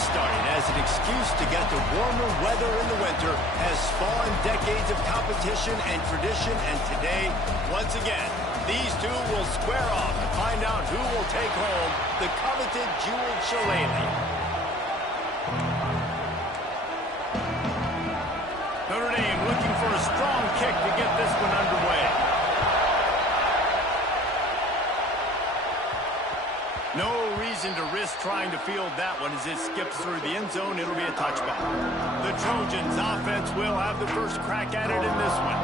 starting as an excuse to get the warmer weather in the winter has spawned decades of competition and tradition, and today, once again, these two will square off to find out who will take home the coveted jeweled shillelagh. Notre Dame looking for a strong kick to get this one underway. No reason to risk trying to field that one as it skips through the end zone. It'll be a touchback. The Trojans offense will have the first crack at it in this one.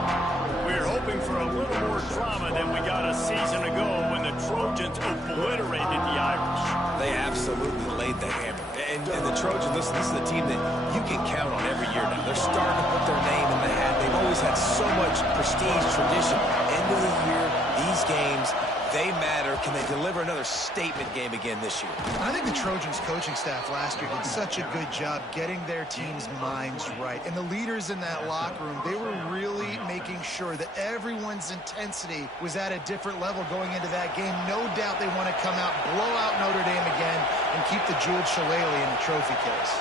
We're hoping for a little more drama than we got a season ago when the Trojans obliterated the Irish. They absolutely laid the hammer. And the Trojans, listen, this is a team that you can count on every year now. They're starting to put their name in the hat. They've always had so much prestige, tradition. End of the year, these games, they matter. Can they deliver another statement game again this year? I think the Trojans coaching staff last year did such a good job getting their team's minds right. And the leaders in that locker room, they were really making sure that everyone's intensity was at a different level going into that game. No doubt they want to come out, blow out Notre Dame again, and keep the jeweled shillelagh in the trophy case.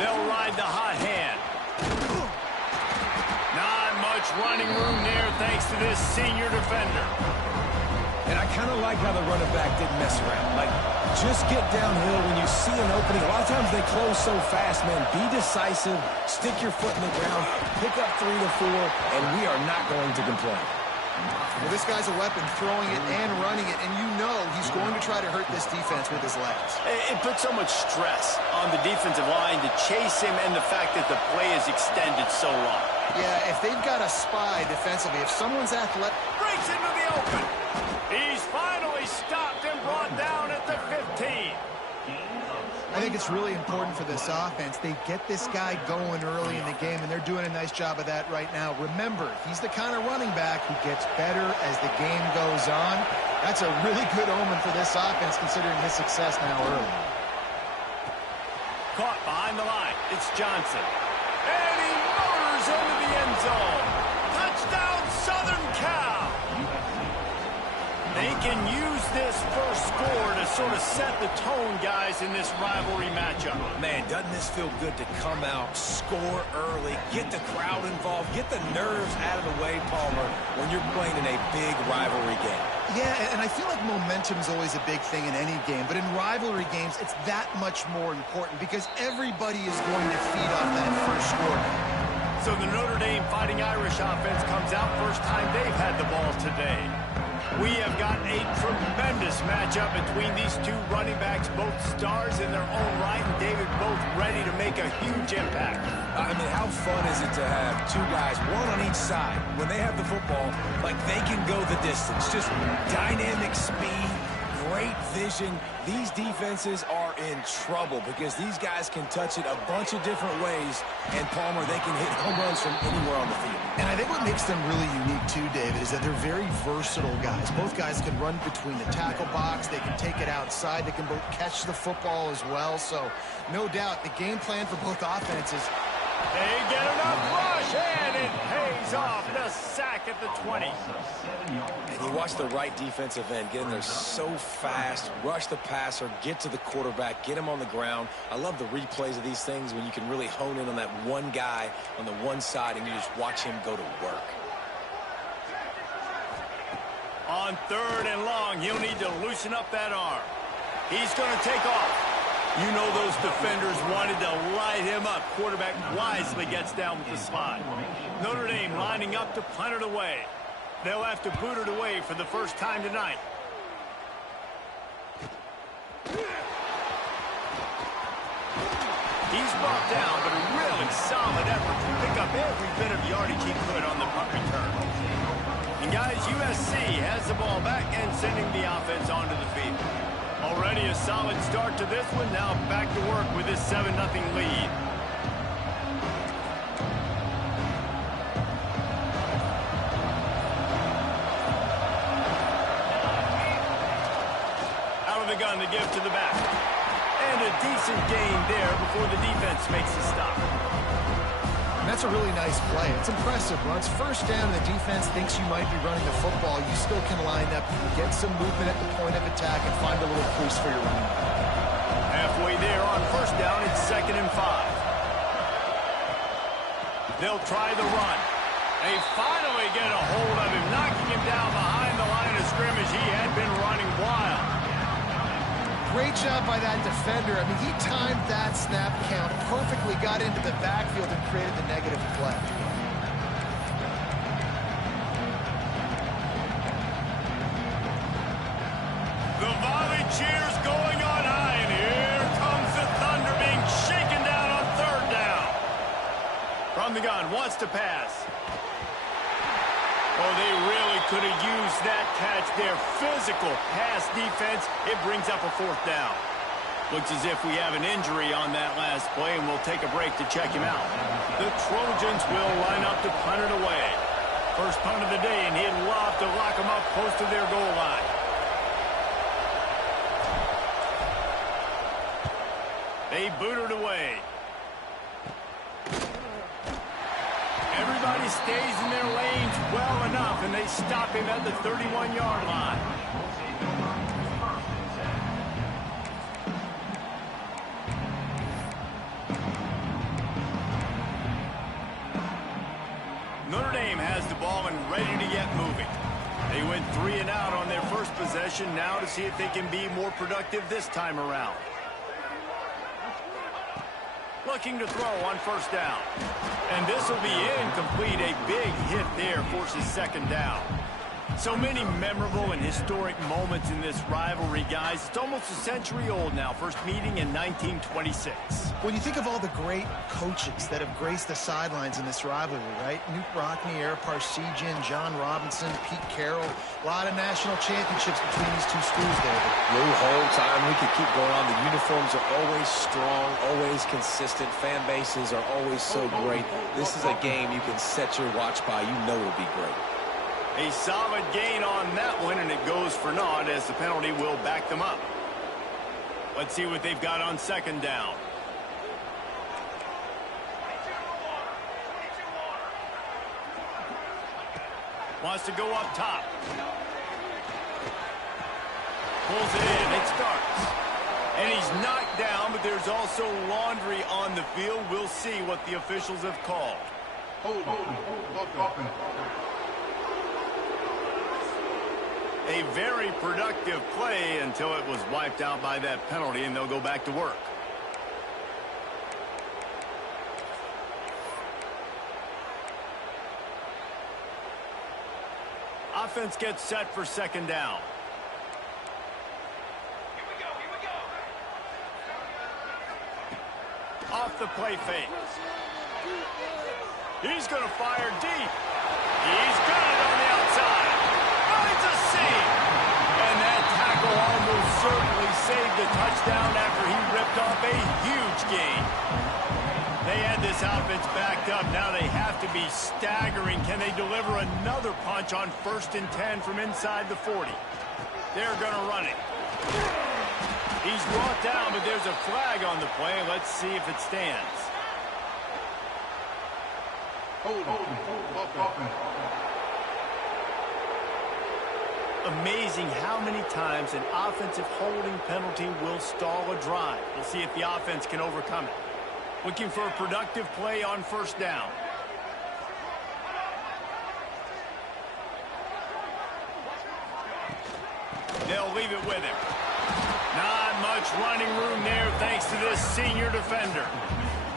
They'll ride the hot hand. Not much running room there thanks to this senior defender. And I kind of like how the running back didn't mess around. Like, just get downhill when you see an opening. A lot of times they close so fast, man. Be decisive, stick your foot in the ground, pick up 3 to 4, and we are not going to complain. Well, this guy's a weapon, throwing it and running it, and you know he's going to try to hurt this defense with his legs. It puts so much stress on the defensive line to chase him, and the fact that the play is extended so long. Yeah, if they've got a spy defensively, if someone's athletic... Breaks into the open. He's finally stopped and brought down at the 15. I think it's really important for this offense. They get this guy going early in the game, and they're doing a nice job of that right now. Remember, he's the kind of running back who gets better as the game goes on. That's a really good omen for this offense, considering his success now early. Caught behind the line. It's Johnson. And he motors into the end zone. Touchdown, Southern Cal. They can use this first score to sort of set the tone, guys, in this rivalry matchup. Man, doesn't this feel good to come out, score early, get the crowd involved, get the nerves out of the way, Palmer, when you're playing in a big rivalry game? Yeah, and I feel like momentum's always a big thing in any game, but in rivalry games, it's that much more important because everybody is going to feed off that first score. So the Notre Dame Fighting Irish offense comes out first time they've had the ball today. We have got a tremendous matchup between these two running backs, both stars in their own right, and David, both ready to make a huge impact. I mean, how fun is it to have two guys, one on each side, when they have the football, like they can go the distance. Just dynamic speed, great vision. These defenses are in trouble because these guys can touch it a bunch of different ways, and Palmer, they can hit home runs from anywhere on the field. And I think what makes them really unique too, David, is that they're very versatile guys. Both guys can run between the tackle box. They can take it outside. They can both catch the football as well. So, no doubt, the game plan for both offenses. They get enough rush, and it pays off. The sack at the 20. And you watch the right defensive end get in there so fast, rush the passer, get to the quarterback, get him on the ground. I love the replays of these things when you can really hone in on that one guy on the one side and you just watch him go to work. On 3rd and long, he'll need to loosen up that arm. He's going to take off. You know those defenders wanted to light him up. Quarterback wisely gets down with the slide. Notre Dame lining up to punt it away. They'll have to boot it away for the first time tonight. He's brought down, but a really solid effort to pick up every bit of yardage he could on the punt return. And guys, USC has the ball back and sending the offense onto the field. Already a solid start to this one. Now back to work with this 7-0 lead. Out of the gun to give to the back. And a decent gain there before the defense makes a stop. And that's a really nice play. It's impressive. When it's first down and the defense thinks you might be running the football, you still can line up, you can get some movement at the point of attack, and find a little crease for your running back. Halfway there on first down, it's 2nd and 5. They'll try the run. They finally get a hold of him, knocking him down behind the line of scrimmage. He had been running wild. Great job by that defender. I mean, he timed that snap count perfectly, got into the backfield and created the negative play. The volley cheers going on high, and here comes the Thunder being shaken down on 3rd down. From the gun, wants to pass. Oh, they really could have used that catch there. Physical pass defense. It brings up a 4th down. Looks as if we have an injury on that last play, and we'll take a break to check him out. The Trojans will line up to punt it away. First punt of the day, and he'd love to lock them up close to their goal line. They boot it away. Everybody stays in their lanes well enough, and they stop him at the 31-yard line. Notre Dame has the ball and ready to get moving. They went 3 and out on their first possession, now to see if they can be more productive this time around. Looking to throw on first down. And this will be incomplete. A big hit there forces 2nd down. So many memorable and historic moments in this rivalry, guys. It's almost a century old now. First meeting in 1926. When you think of all the great coaches that have graced the sidelines in this rivalry, right? Newt Rockne, Ara Parseghian, John Robinson, Pete Carroll. A lot of national championships between these two schools, David. Lou Holtz, we could keep going on. The uniforms are always strong, always consistent. Fan bases are always so great. This is a game you can set your watch by. You know it'll be great. A solid gain on that one, and it goes for naught as the penalty will back them up. Let's see what they've got on 2nd down. Wants to go up top. Pulls it in. It starts. And he's knocked down, but there's also laundry on the field. We'll see what the officials have called. Hold on. A very productive play until it was wiped out by that penalty, and they'll go back to work. Offense gets set for 2nd down. Here we go. Off the play fake. He's going to fire deep. He's got it on the outside. Finds a seam. And that tackle almost certainly saved the touchdown after he ripped off a huge gain. They had this offense backed up. Now they have to be staggering. Can they deliver another punch on 1st and 10 from inside the 40? They're going to run it. He's brought down, but there's a flag on the play. Let's see if it stands. Hold on. Amazing how many times an offensive holding penalty will stall a drive. We'll see if the offense can overcome it. Looking for a productive play on 1st down. They'll leave it with him. Not much running room there thanks to this senior defender.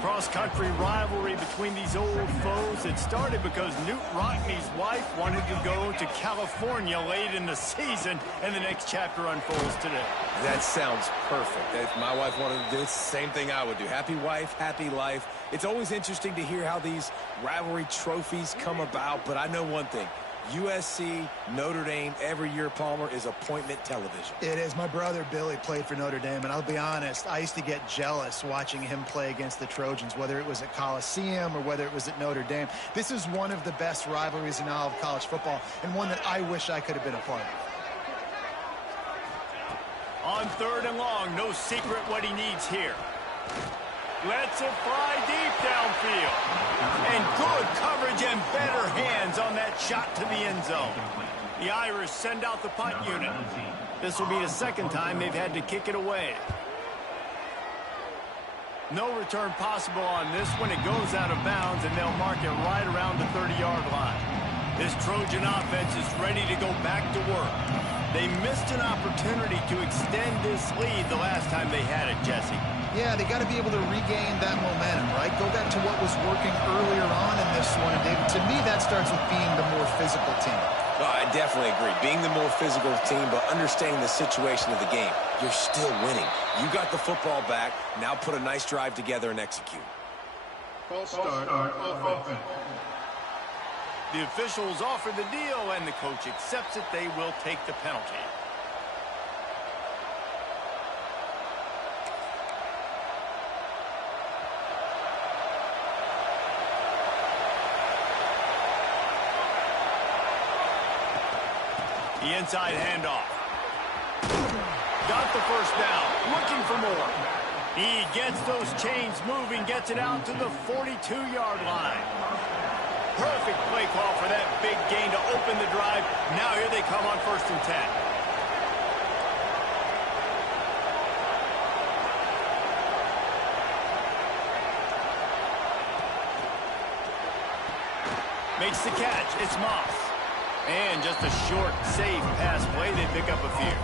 Cross-country rivalry between these old foes. It started because Newt Rockne's wife wanted to go to California late in the season, and the next chapter unfolds today. That sounds perfect. If my wife wanted to do the same thing I would do. Happy wife, happy life. It's always interesting to hear how these rivalry trophies come about, but I know one thing. USC, Notre Dame, every year, Palmer, is appointment television. It is. My brother Billy played for Notre Dame, and I'll be honest, I used to get jealous watching him play against the Trojans, whether it was at Coliseum or whether it was at Notre Dame. This is one of the best rivalries in all of college football, and one that I wish I could have been a part of. On 3rd and long, no secret what he needs here. Lets it fly deep downfield. And good coverage and better hands on that shot to the end zone. The Irish send out the punt unit. This will be the 2nd time they've had to kick it away. No return possible on this one. It goes out of bounds, and they'll mark it right around the 30-yard line. This Trojan offense is ready to go back to work. They missed an opportunity to extend this lead the last time they had it, Jesse. Yeah, they got to be able to regain that momentum, right? Go back to what was working earlier on in this one. And David, to me, that starts with being the more physical team. No, I definitely agree. Being the more physical team, but understanding the situation of the game. You're still winning. You got the football back. Now put a nice drive together and execute. False start on offense. The officials offer the deal, and the coach accepts it. They will take the penalty. The inside handoff. Got the first down. Looking for more. He gets those chains moving, gets it out to the 42-yard line. Perfect play call for that big gain to open the drive. Now here they come on 1st and 10. Makes the catch. It's Moss. And just a short, safe pass play. They pick up a few.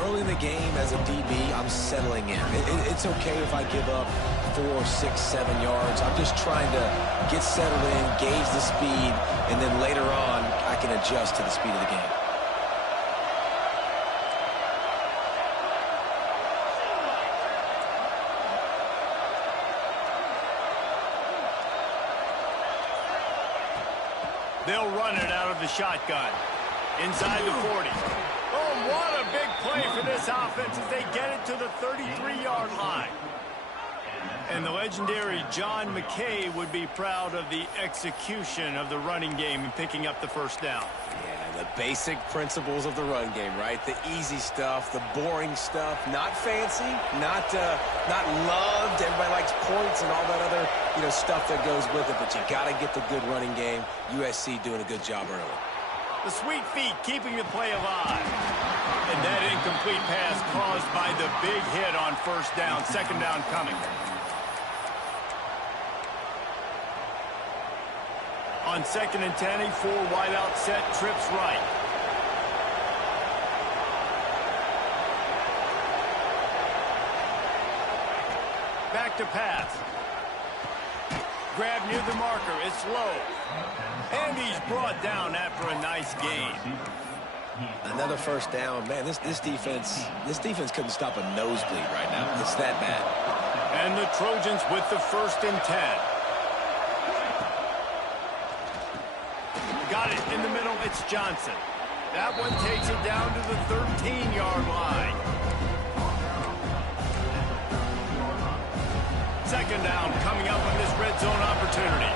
Early in the game, as a DB, I'm settling in. It's okay if I give up 4, 6, 7 yards. I'm just trying to get settled in, gauge the speed, and then later on, I can adjust to the speed of the game. They'll run it out of the shotgun. Inside the 40. Oh, what a big play for this offense as they get it to the 33-yard line. And the legendary John McKay would be proud of the execution of the running game and picking up the first down. Yeah, the basic principles of the run game, right? The easy stuff, the boring stuff, not fancy, not loved. Everybody likes points and all that other, stuff that goes with it, but you got to get the good running game. USC doing a good job early. The sweet feet keeping the play alive. And that incomplete pass caused by the big hit on 1st down. 2nd down coming. On 2nd and 10, a 4 wideout set, trips right. Back to pass. Grab near the marker. It's low. And he's brought down after a nice gain. Another 1st down. Man, this defense couldn't stop a nosebleed right now. It's that bad. And the Trojans with the 1st and 10. Got it in the middle. It's Johnson. That one takes it down to the 13-yard line. 2nd down coming up on this red zone opportunity.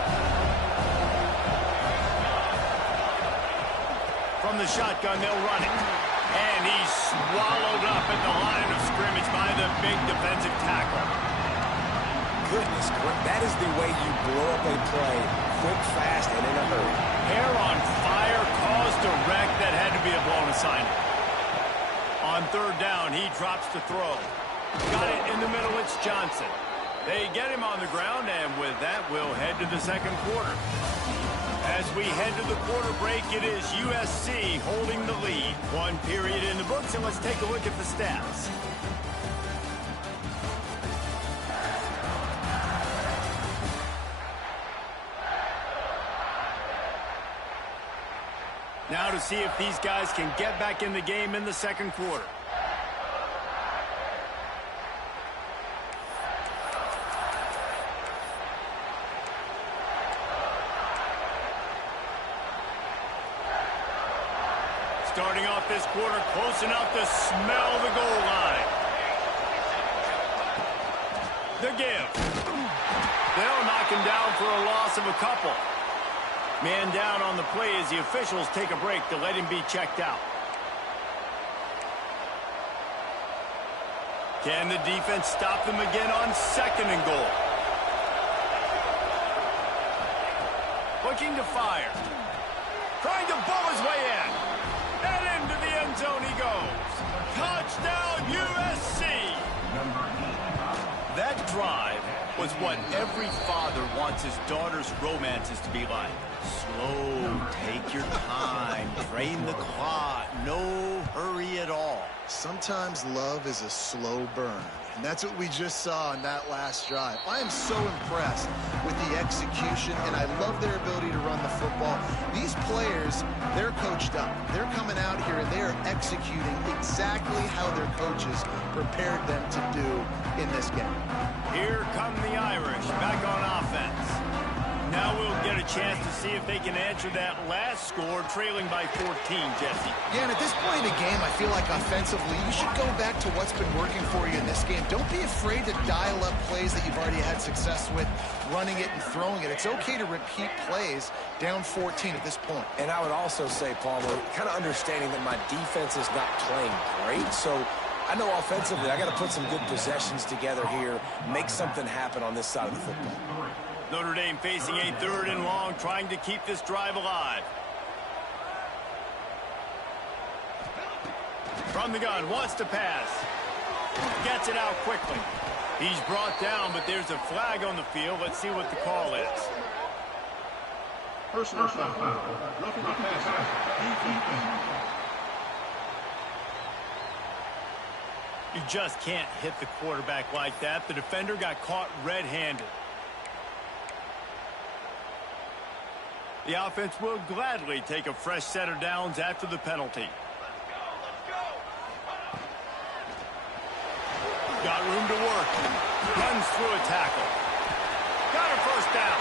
From the shotgun, they'll run it. And he's swallowed up at the line of scrimmage by the big defensive tackle. Goodness, that is the way you blow up a play quick, fast, and in a hurry. Hair on fire, caused a wreck that had to be a blown assignment. On 3rd down, he drops to throw. Got it in the middle, it's Johnson. They get him on the ground, and with that, we'll head to the 2nd quarter. As we head to the quarter break, it is USC holding the lead. 1 period in the books, and let's take a look at the stats. Now to see if these guys can get back in the game in the 2nd quarter. Starting off this quarter, close enough to smell the goal line. The give. They'll knock him down for a loss of a couple. Man down on the play as the officials take a break to let him be checked out. Can the defense stop them again on 2nd and goal? Looking to fire. Trying to bow his way in. And into the end zone he goes. Touchdown USC. That drive was what every father wants his daughter's romances to be like. Slow, take your time, drain the clock, no hurry at all. Sometimes love is a slow burn, and that's what we just saw in that last drive. I am so impressed with the execution, and I love their ability to run the football. These players, they're coached up. They're coming out here, and they are executing exactly how their coaches prepared them to do in this game. Here come the Irish, back on offense. Now we'll get a chance to see if they can answer that last score, trailing by 14, Jesse. Yeah, and at this point in the game, I feel like offensively, you should go back to what's been working for you in this game. Don't be afraid to dial up plays that you've already had success with, running it and throwing it. It's okay to repeat plays down 14 at this point. And I would also say, Palmer, kind of understanding that my defense is not playing great, so I know offensively I got to put some good possessions together here, make something happen on this side of the football. Notre Dame facing a 3rd and long, trying to keep this drive alive. From the gun, wants to pass. Gets it out quickly. He's brought down, but there's a flag on the field. Let's see what the call is. Personal foul. Roughing the passer. You just can't hit the quarterback like that. The defender got caught red-handed. The offense will gladly take a fresh set of downs after the penalty. Got room to work. Runs through a tackle. Got a first down.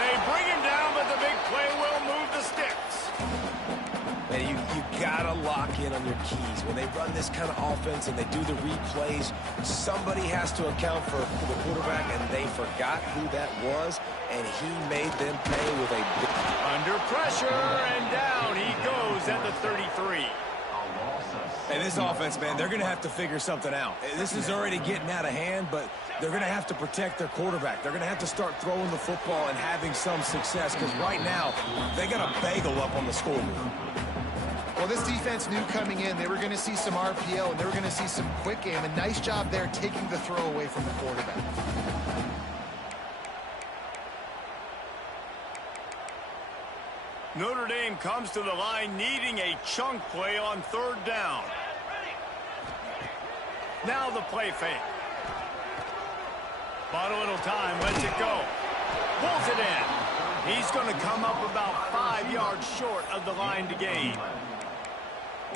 They bring him down, but the big play will move the sticks. Man, you gotta lock in on your keys. When they run this kind of offense and they do the replays, somebody has to account for the quarterback, and they forgot who that was, and he made them pay with a big... Under pressure, and down he goes at the 33. And this offense, man, they're going to have to figure something out. This is already getting out of hand, but they're going to have to protect their quarterback. They're going to have to start throwing the football and having some success, because right now, they got a bagel up on the scoreboard. Well, this defense knew coming in they were going to see some RPO, and they were going to see some quick game. A nice job there taking the throw away from the quarterback. Notre Dame comes to the line needing a chunk play on 3rd down. Now the play fake. Bought a little time, lets it go. Pulls it in. He's going to come up about 5 yards short of the line to gain.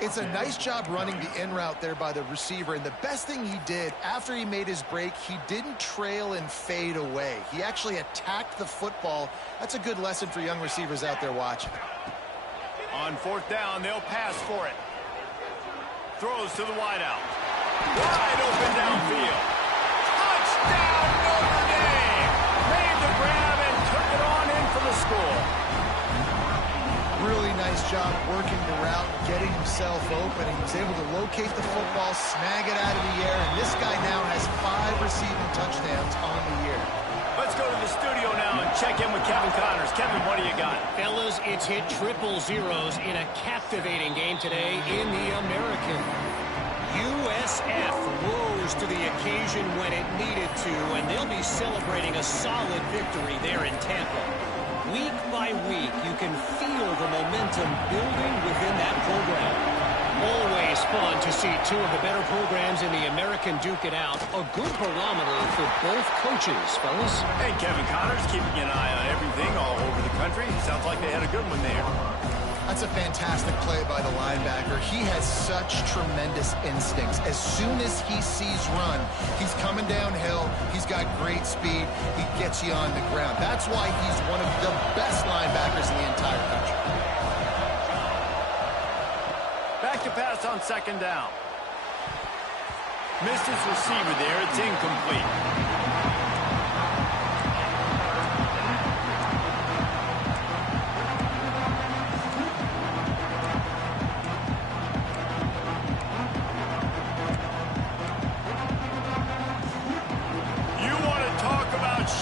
It's a nice job running the in route there by the receiver, and the best thing he did after he made his break, he didn't trail and fade away. He actually attacked the football. That's a good lesson for young receivers out there watching. On 4th down, they'll pass for it. Throws to the wideout. Wide open downfield. Touchdown, Notre Dame! Made the grab and took it on in for the score. Really nice job working the route, getting himself open. He was able to locate the football, snag it out of the air, and this guy now has 5 receiving touchdowns on the year. Let's go to the studio now and check in with Kevin Connors. Kevin, what do you got? Fellas, it's hit triple zeros in a captivating game today in the American. USF rose to the occasion when it needed to, and they'll be celebrating a solid victory there in Tampa. Week by week, you can feel the momentum building within that program. Always fun to see 2 of the better programs in the American duke it out. A good barometer for both coaches, fellas. Hey, Kevin Connors, keeping an eye on everything all over the country. Sounds like they had a good one there. That's a fantastic play by the linebacker. He has such tremendous instincts. As soon as he sees run, he's coming downhill. He's got great speed. He gets you on the ground. That's why he's one of the best linebackers in the entire country. Back to pass on 2nd down. Missed his receiver there. It's incomplete.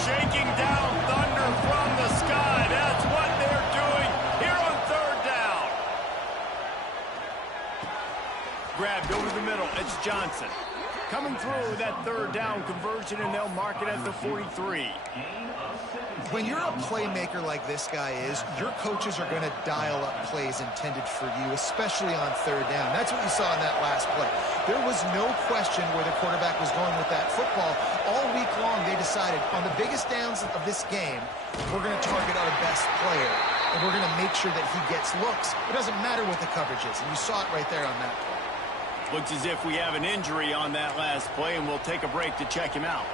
Shaking down thunder from the sky. That's what they're doing here on 3rd down. Grabbed over the middle. It's Johnson. coming through with that third down conversion, and they'll mark it at the 43. When you're a playmaker like this guy is, your coaches are going to dial up plays intended for you, especially on third down. That's what you saw in that last play. There was no question where the quarterback was going with that football. All week long, they decided on the biggest downs of this game, we're going to target our best player, and we're going to make sure that he gets looks. It doesn't matter what the coverage is, and you saw it right there on that play. Looks as if we have an injury on that last play, and we'll take a break to check him out.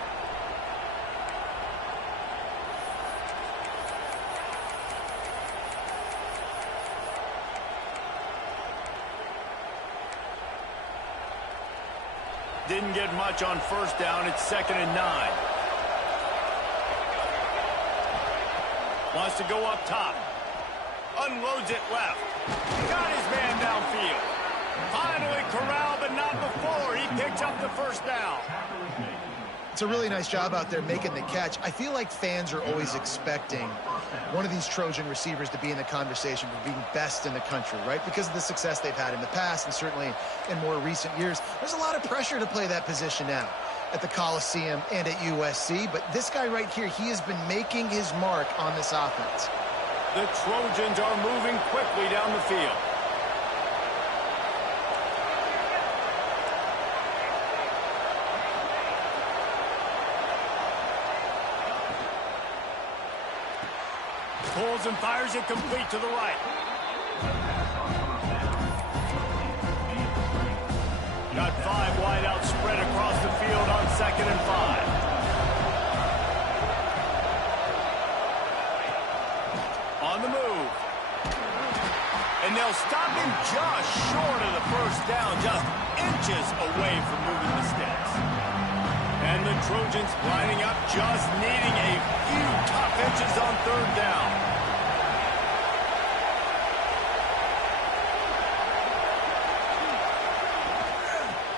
Didn't get much on first down. It's 2nd and 9. Wants to go up top. Unloads it left. Got his man downfield. Finally corralled, but not before. He picks up the first down. It's a really nice job out there making the catch. I feel like fans are always expecting one of these Trojan receivers to be in the conversation for being best in the country, right? Because of the success they've had in the past and certainly in more recent years. There's a lot of pressure to play that position now at the Coliseum and at USC. But this guy right here, he has been making his mark on this offense. The Trojans are moving quickly down the field. Pulls and fires it complete to the right. Got 5 wide out spread across the field on 2nd and 5. On the move. And they'll stop him just short of the first down, just inches away from moving the sticks. And the Trojans lining up, just needing a few tough inches on third down.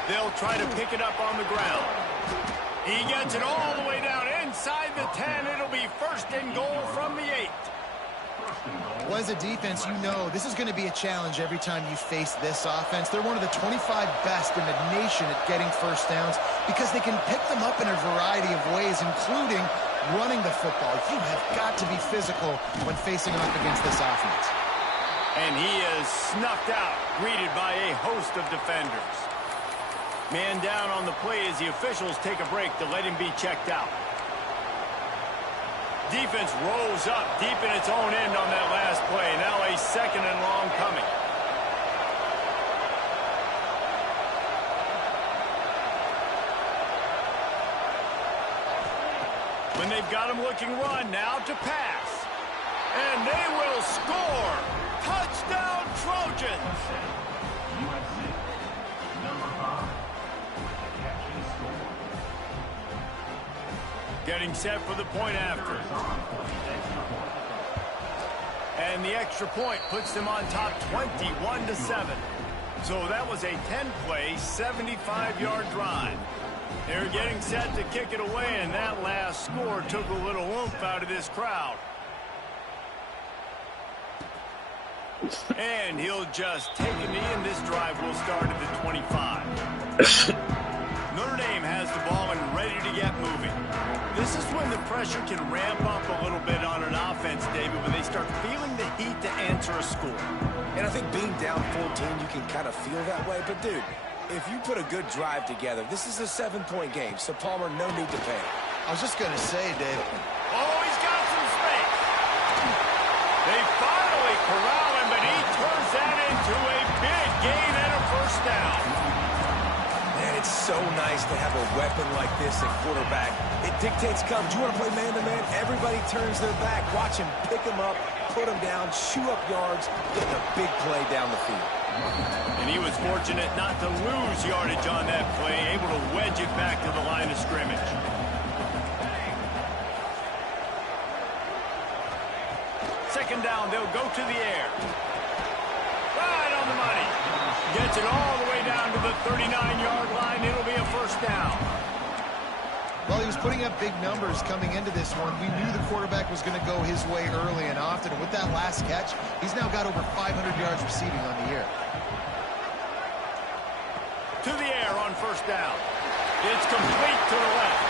They'll try to pick it up on the ground. He gets it all the way down inside the 10. It'll be 1st and goal from the 8. Well, as a defense, you know this is going to be a challenge every time you face this offense. They're one of the 25 best in the nation at getting first downs because they can pick them up in a variety of ways, including running the football. You have got to be physical when facing off against this offense. And he is snuffed out, greeted by a host of defenders. Man down on the play as the officials take a break to let him be checked out. Defense rolls up deep in its own end on that last play. Now a 2nd and long coming. When they've got him looking run, now to pass. And they will score. Touchdown Trojans. Getting set for the point after. And the extra point puts them on top 21-7. So that was a 10-play, 75-yard drive. They're getting set to kick it away, and that last score took a little oomph out of this crowd. And he'll just take a knee, and this drive will start at the 25. Notre Dame has the ball and ready to get moving. This is when the pressure can ramp up a little bit on an offense, David, when they start feeling the heat to answer a score. And I think being down 14, you can kind of feel that way. But, dude, if you put a good drive together, this is a 7-point game. So, Palmer, no need to panic. I was just going to say, David. Oh, he's got some space. They finally corral him, but he turns that into a big gain and a first down. Man, it's so nice to have a weapon like this at quarterback. It dictates coverage. You want to play man-to-man? Everybody turns their back. Watch him pick him up, put him down, chew up yards, get a big play down the field. And he was fortunate not to lose yardage on that play, able to wedge it back to the line of scrimmage. Second down, they'll go to the air. Right on the money. Gets it all the way down to the 39-yard line. It'll be a first down. Well, he was putting up big numbers coming into this one. We knew the quarterback was going to go his way early and often. And with that last catch, he's now got over 500 yards receiving on the year. To the air on first down. It's complete to the left.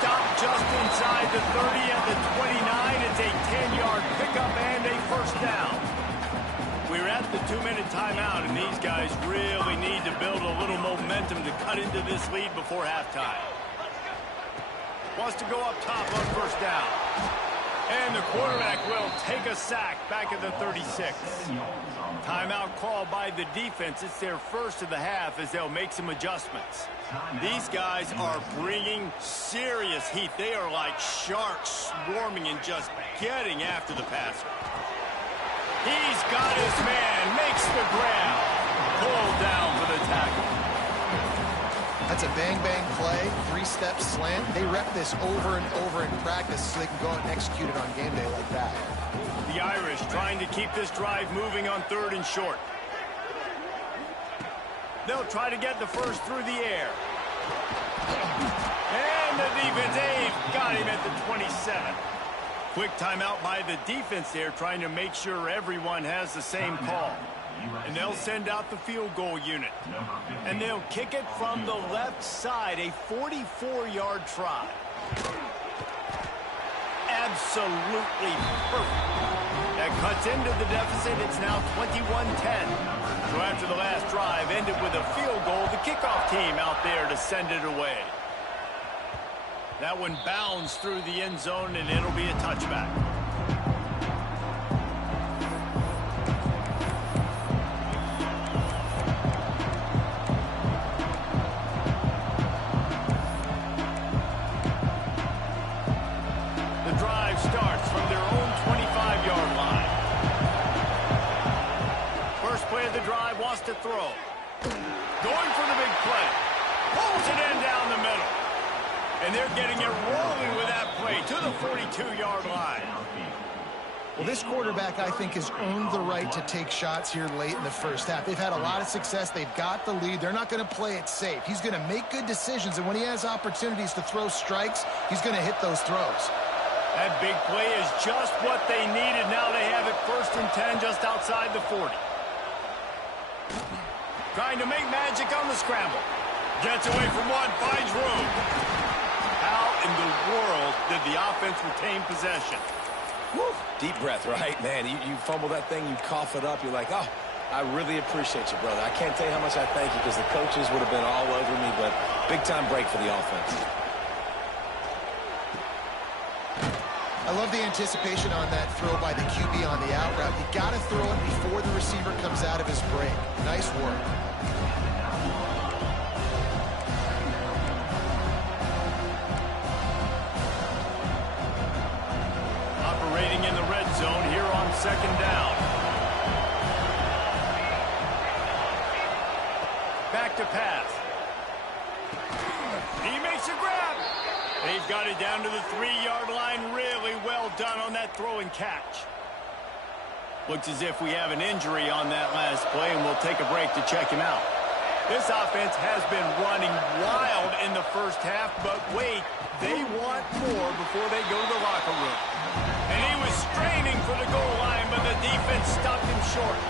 Stop just inside the 30 at the 29. It's a 10-yard pickup and a first down. We're at the 2-minute timeout, and these guys really need to build a little momentum to cut into this lead before halftime. Wants to go up top on first down. And the quarterback will take a sack back at the 36. Timeout called by the defense. It's their first of the half as they'll make some adjustments. These guys are bringing serious heat. They are like sharks swarming and just getting after the passer. He's got his man, makes the grab. Pulled down for the tackle. That's a bang-bang play, 3-step slant. They rep this over and over in practice so they can go out and execute it on game day like that. The Irish trying to keep this drive moving on 3rd and short. They'll try to get the first through the air. And the defense, they've got him at the 27. Quick timeout by the defense there, trying to make sure everyone has the same call. And they'll send out the field goal unit. And they'll kick it from the left side, a 44-yard try. Absolutely perfect. That cuts into the deficit. It's now 21-10. So after the last drive ended with a field goal, the kickoff team out there to send it away. That one bounds through the end zone, and it'll be a touchback. The drive starts from their own 25-yard line. First play of the drive, wants to throw. Going for the big play. Pulls it in down the middle. And they're getting it rolling with that play to the 42-yard line. Well, this quarterback, I think, has earned the right to take shots here late in the first half. They've had a lot of success. They've got the lead. They're not going to play it safe. He's going to make good decisions, and when he has opportunities to throw strikes, he's going to hit those throws. That big play is just what they needed. Now they have it 1st and 10 just outside the 40. Trying to make magic on the scramble. Gets away from one, finds room. How in the world did the offense retain possession? Woo. Deep breath, right, man? You fumble that thing, you cough it up, you're like, oh, I really appreciate you, brother. I can't tell you how much I thank you because the coaches would have been all over me, but big-time break for the offense. I love the anticipation on that throw by the QB on the out route. You got to throw it before the receiver comes out of his break. Nice work. Operating in the red zone here on 2nd down. Back to pass. He makes a grab. They've got it down to the 3-yard line. Really well done on that throw and catch. Looks as if we have an injury on that last play, and we'll take a break to check him out. This offense has been running wild in the first half, but wait, they want more before they go to the locker room. And he was straining for the goal line, but the defense stopped him short.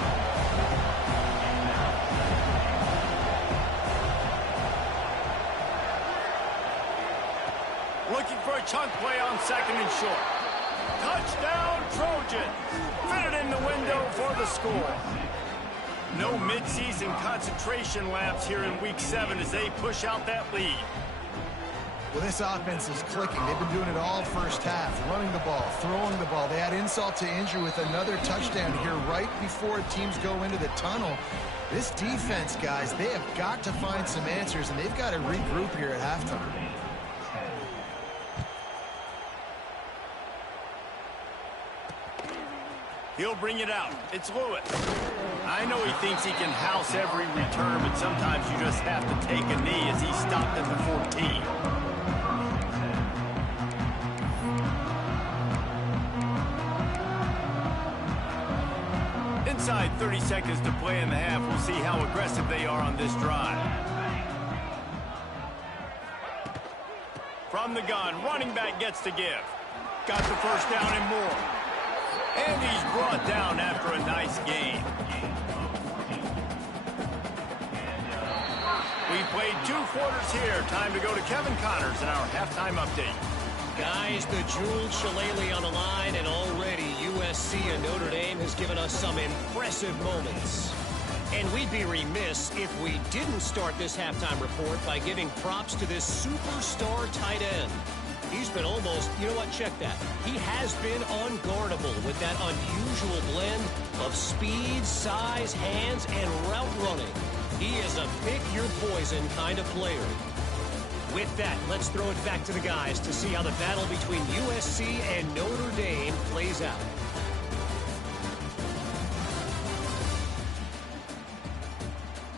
Looking for a chunk play on 2nd and short. Touchdown, Trojans. Fit it in the window for the score. No midseason concentration laps here in Week 7 as they push out that lead. Well, this offense is clicking. They've been doing it all first half, running the ball, throwing the ball. They add insult to injury with another touchdown here right before teams go into the tunnel. This defense, guys, they have got to find some answers, and they've got to regroup here at halftime. He'll bring it out. It's Lewis. I know he thinks he can house every return, but sometimes you just have to take a knee as he stopped at the 14. Inside 30 seconds to play in the half. We'll see how aggressive they are on this drive. From the gun, running back gets to give. Got the first down and more. And he's brought down after a nice gain. We played 2 quarters here. Time to go to Kevin Connors in our halftime update. Guys, the jeweled shillelagh on the line, and already USC and Notre Dame has given us some impressive moments. And we'd be remiss if we didn't start this halftime report by giving props to this superstar tight end. He's been almost, you know what, check that. He has been unguardable with that unusual blend of speed, size, hands, and route running. He is a pick-your-poison kind of player. With that, let's throw it back to the guys to see how the battle between USC and Notre Dame plays out.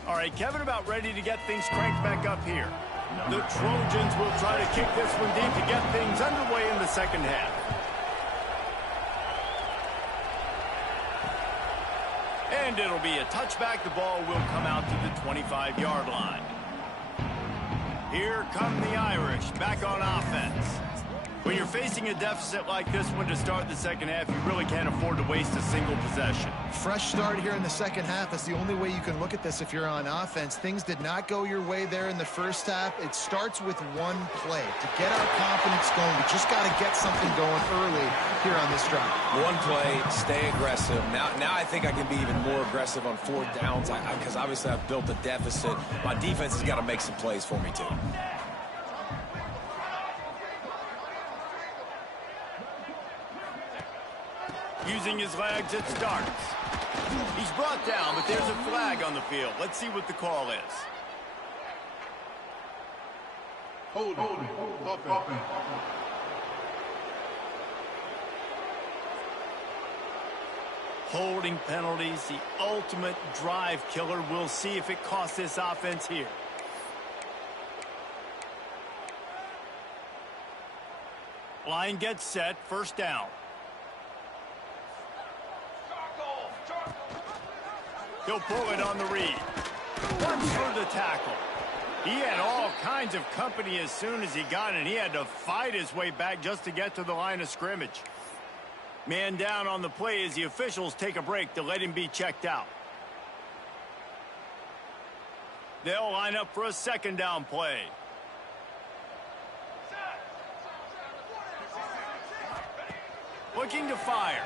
All right, Kevin about ready to get things cranked back up here. The Trojans will try to kick this one deep to get things underway in the second half. And it'll be a touchback. The ball will come out to the 25-yard line. Here come the Irish back on offense. When you're facing a deficit like this one to start the second half, you really can't afford to waste a single possession. Fresh start here in the second half. That's the only way you can look at this if you're on offense. Things did not go your way there in the first half. It starts with one play. To get our confidence going, we just got to get something going early here on this drive. One play, stay aggressive. Now I think I can be even more aggressive on 4th downs because obviously I've built a deficit. My defense has got to make some plays for me too. Using his legs, it starts. He's brought down, but there's a flag on the field. Let's see what the call is. Holding. Offense. Holding penalties, the ultimate drive killer. We'll see if it costs this offense here. Line gets set, first down. He'll pull it on the read. Runs for the tackle. He had all kinds of company as soon as he got it. He had to fight his way back just to get to the line of scrimmage. Man down on the play as the officials take a break to let him be checked out. They'll line up for a second down play. Looking to fire.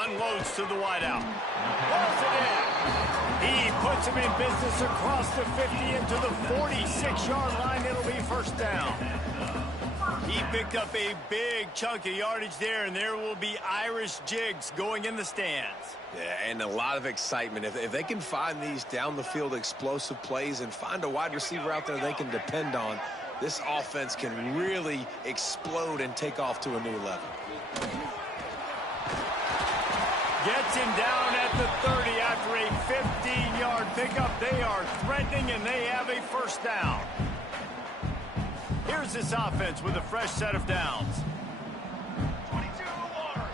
Unloads to the wideout. Rolls it in. He puts him in business across the 50 into the 46-yard line. It'll be first down. He picked up a big chunk of yardage there, and there will be Irish jigs going in the stands. Yeah, and a lot of excitement. If they can find these down-the-field explosive plays and find a wide receiver out there they can depend on, this offense can really explode and take off to a new level. Gets him down at the 30 after a 15-yard pickup. They are threatening, and they have a first down. Here's this offense with a fresh set of downs. 22 water.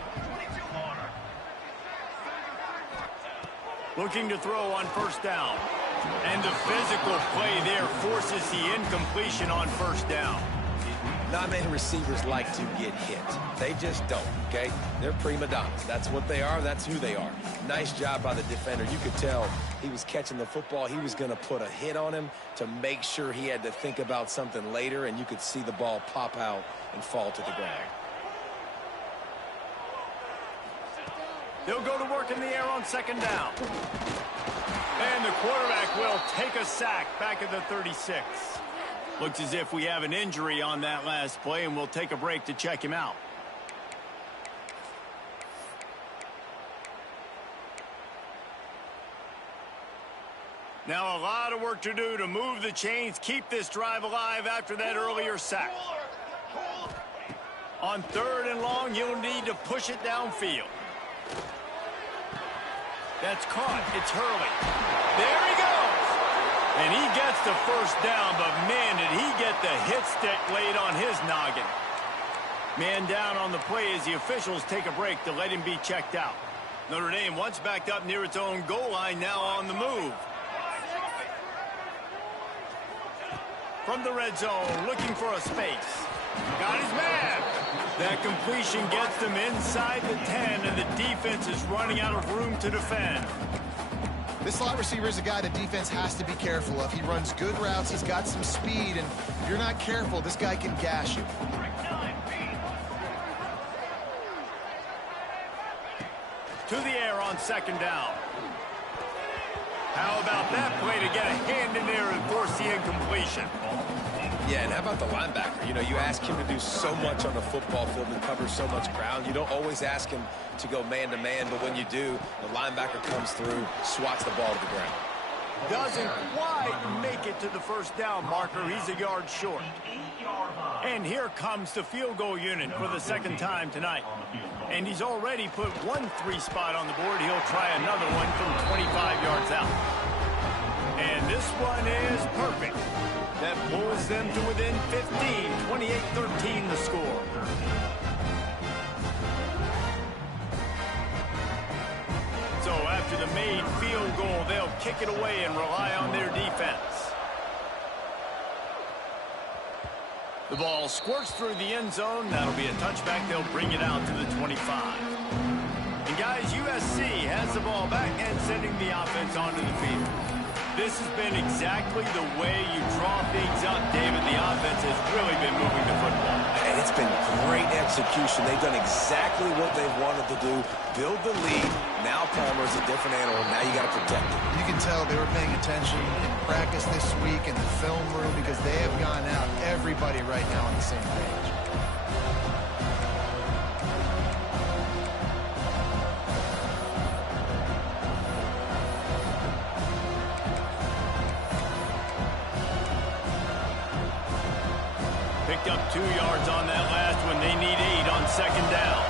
Looking to throw on first down. And the physical play there forces the incompletion on first down. Not many receivers like to get hit. They just don't, okay? They're prima donnas. That's what they are. That's who they are. Nice job by the defender. You could tell he was catching the football. He was going to put a hit on him to make sure he had to think about something later, and you could see the ball pop out and fall to the ground. They'll go to work in the air on second down. And the quarterback will take a sack back at the 36. Looks as if we have an injury on that last play, and we'll take a break to check him out. Now a lot of work to do to move the chains, keep this drive alive after that earlier sack. On third and long, you'll need to push it downfield. That's caught. It's Hurley. There he goes. And he gets the first down, but man, did he get the hit stick laid on his noggin. Man down on the play as the officials take a break to let him be checked out. Notre Dame once backed up near its own goal line, now on the move. From the red zone, looking for a space. Got his man. That completion gets them inside the 10, and the defense is running out of room to defend. This slot receiver is a guy the defense has to be careful of. He runs good routes. He's got some speed, and if you're not careful, this guy can gash you. To the air on second down. How about that play to get a hand in there and force the incompletion? Yeah, and how about the linebacker? You know, you ask him to do so much on the football field and cover so much ground. You don't always ask him to go man-to-man, but when you do, the linebacker comes through, swats the ball to the ground. Doesn't quite make it to the first down marker. He's a yard short. And here comes the field goal unit for the second time tonight. And he's already put one 3 spot on the board. He'll try another one from 25 yards out. And this one is perfect. That pulls them to within 15, 28-13 the score. So after the made field goal, they'll kick it away and rely on their defense. The ball squirts through the end zone. That'll be a touchback. They'll bring it out to the 25. And guys, USC has the ball back and sending the offense onto the field. This has been exactly the way you draw things up, David. The offense has really been moving the football. And it's been great execution. They've done exactly what they've wanted to do. Build the lead. Now Palmer's a different animal. Now you got to protect it. You can tell they were paying attention in practice this week in the film room because they have gone out, everybody right now on the same page. Picked up 2 yards on that last one. They need 8 on second down.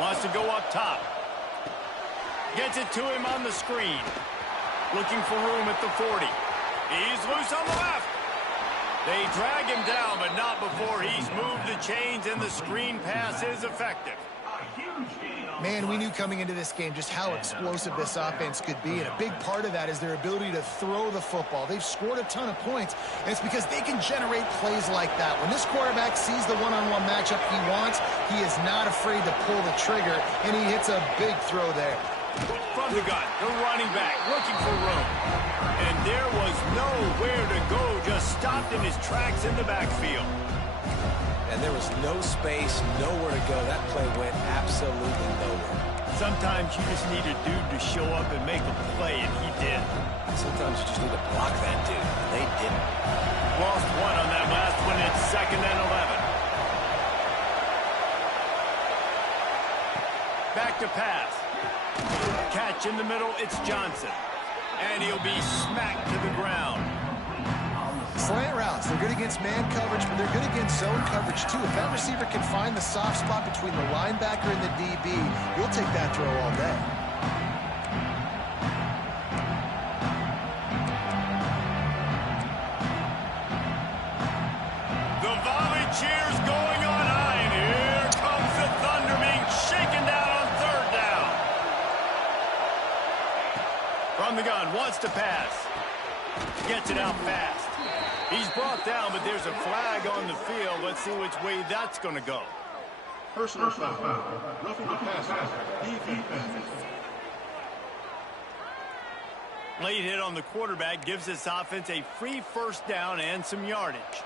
Wants to go up top. Gets it to him on the screen. Looking for room at the 40. He's loose on the left. They drag him down, but not before he's moved the chains, and the screen pass is effective. Man, we knew coming into this game just how explosive this offense could be, and a big part of that is their ability to throw the football. They've scored a ton of points, and it's because they can generate plays like that. When this quarterback sees the one-on-one matchup he wants, he is not afraid to pull the trigger, and he hits a big throw there. From the gun, the running back looking for room. And there was nowhere to go, just stopped in his tracks in the backfield. And there was no space, nowhere to go. That play went absolutely nowhere. Sometimes you just need a dude to show up and make a play, and he did. Sometimes you just need to block that dude, and they didn't. Lost one on that last one. It's 2nd and 11. Back to pass. Catch in the middle, it's Johnson. And he'll be smacked to the ground. Slant routes, they're good against man coverage, but they're good against zone coverage too. If that receiver can find the soft spot between the linebacker and the DB, you'll take that throw all day. The volley cheers going on high, and here comes the Thunder being shaken down on 3rd down. From the gun, wants to pass. Gets it out fast. He's brought down, but there's a flag on the field. Let's see which way that's going to go. Personal foul. Roughing the passer. Defense. Late hit on the quarterback gives this offense a free 1st down and some yardage.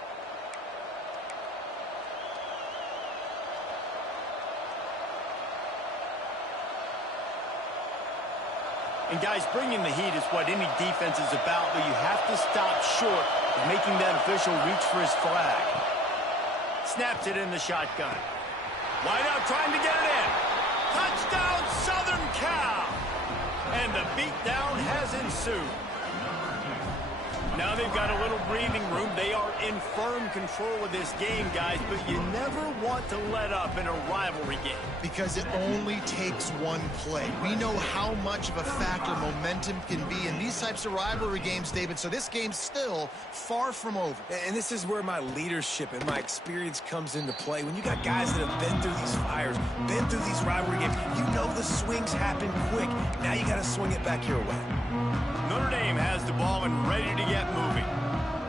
And guys, bringing the heat is what any defense is about, but you have to stop short of making that official reach for his flag. Snaps it in the shotgun. Wide out trying to get it in. Touchdown, Southern Cal! And the beatdown has ensued. Now they've got a little breathing room. They are in firm control of this game, guys, but you never want to let up in a rivalry game. Because it only takes one play. We know how much of a factor momentum can be in these types of rivalry games, David, so this game's still far from over. And this is where my leadership and my experience comes into play. When you got guys that have been through these fires, been through these rivalry games, you know the swings happen quick. Now you got to swing it back your way. Notre Dame has the ball and ready to get moving.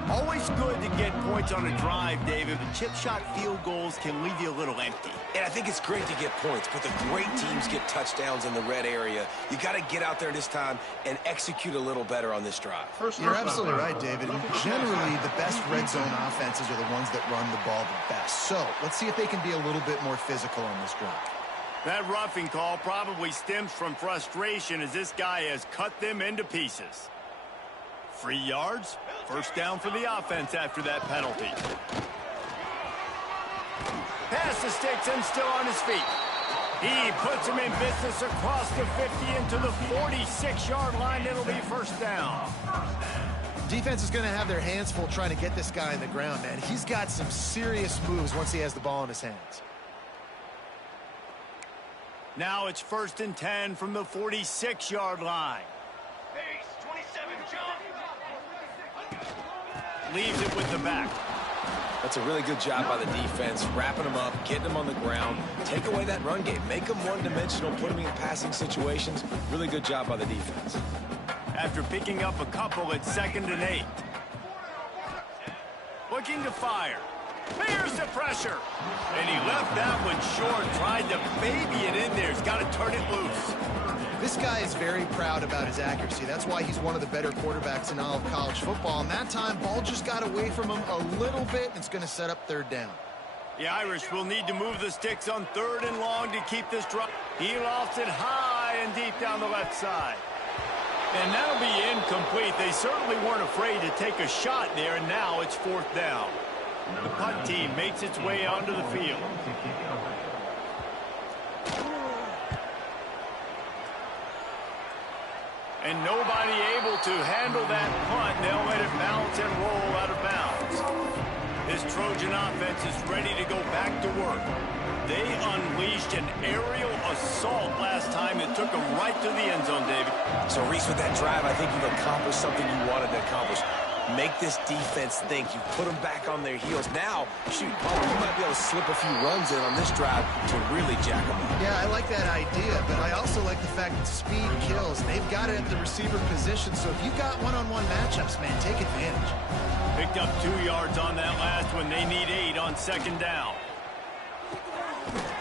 Always good to get points on a drive, David, but chip shot field goals can leave you a little empty. And I think it's great to get points, but the great teams get touchdowns in the red area. You got to get out there this time and execute a little better on this drive. You're absolutely right, David. And generally, the best red zone offenses are the ones that run the ball the best. So let's see if they can be a little bit more physical on this drive. That roughing call probably stems from frustration as this guy has cut them into pieces. 3 yards, first down for the offense after that penalty. Pass the sticks and still on his feet. He puts him in business across the 50 into the 46-yard line. It'll be first down. Defense is going to have their hands full trying to get this guy in the ground, man. He's got some serious moves once he has the ball in his hands. Now it's 1st and 10 from the 46-yard line. Leaves it with the back. That's a really good job by the defense, wrapping them up, getting them on the ground, take away that run game, make them one-dimensional, put them in passing situations. Really good job by the defense. After picking up a couple at 2nd and 8. Looking to fire. Here's the pressure. And he left that one short, tried to baby it in there. He's got to turn it loose. This guy is very proud about his accuracy. That's why he's one of the better quarterbacks in all of college football. And that time, ball just got away from him a little bit, and it's going to set up 3rd down. The Irish will need to move the sticks on 3rd and long to keep this drive. He lofts it high and deep down the left side. And that'll be incomplete. They certainly weren't afraid to take a shot there, and now it's 4th down. The punt team makes its way onto the field. And nobody able to handle that punt. They'll let it bounce and roll out of bounds. This Trojan offense is ready to go back to work. They unleashed an aerial assault last time that took them right to the end zone, David. So, Reese, with that drive, I think you've accomplished something you wanted to accomplish. Make this defense think. You put them back on their heels. Now, shoot, you might be able to slip a few runs in on this drive to really jack them up. Yeah, I like that idea, but I also like the fact that speed kills. They've got it at the receiver position, so if you've got one-on-one matchups, man, take advantage. Picked up 2 yards on that last one. They need 8 on 2nd down.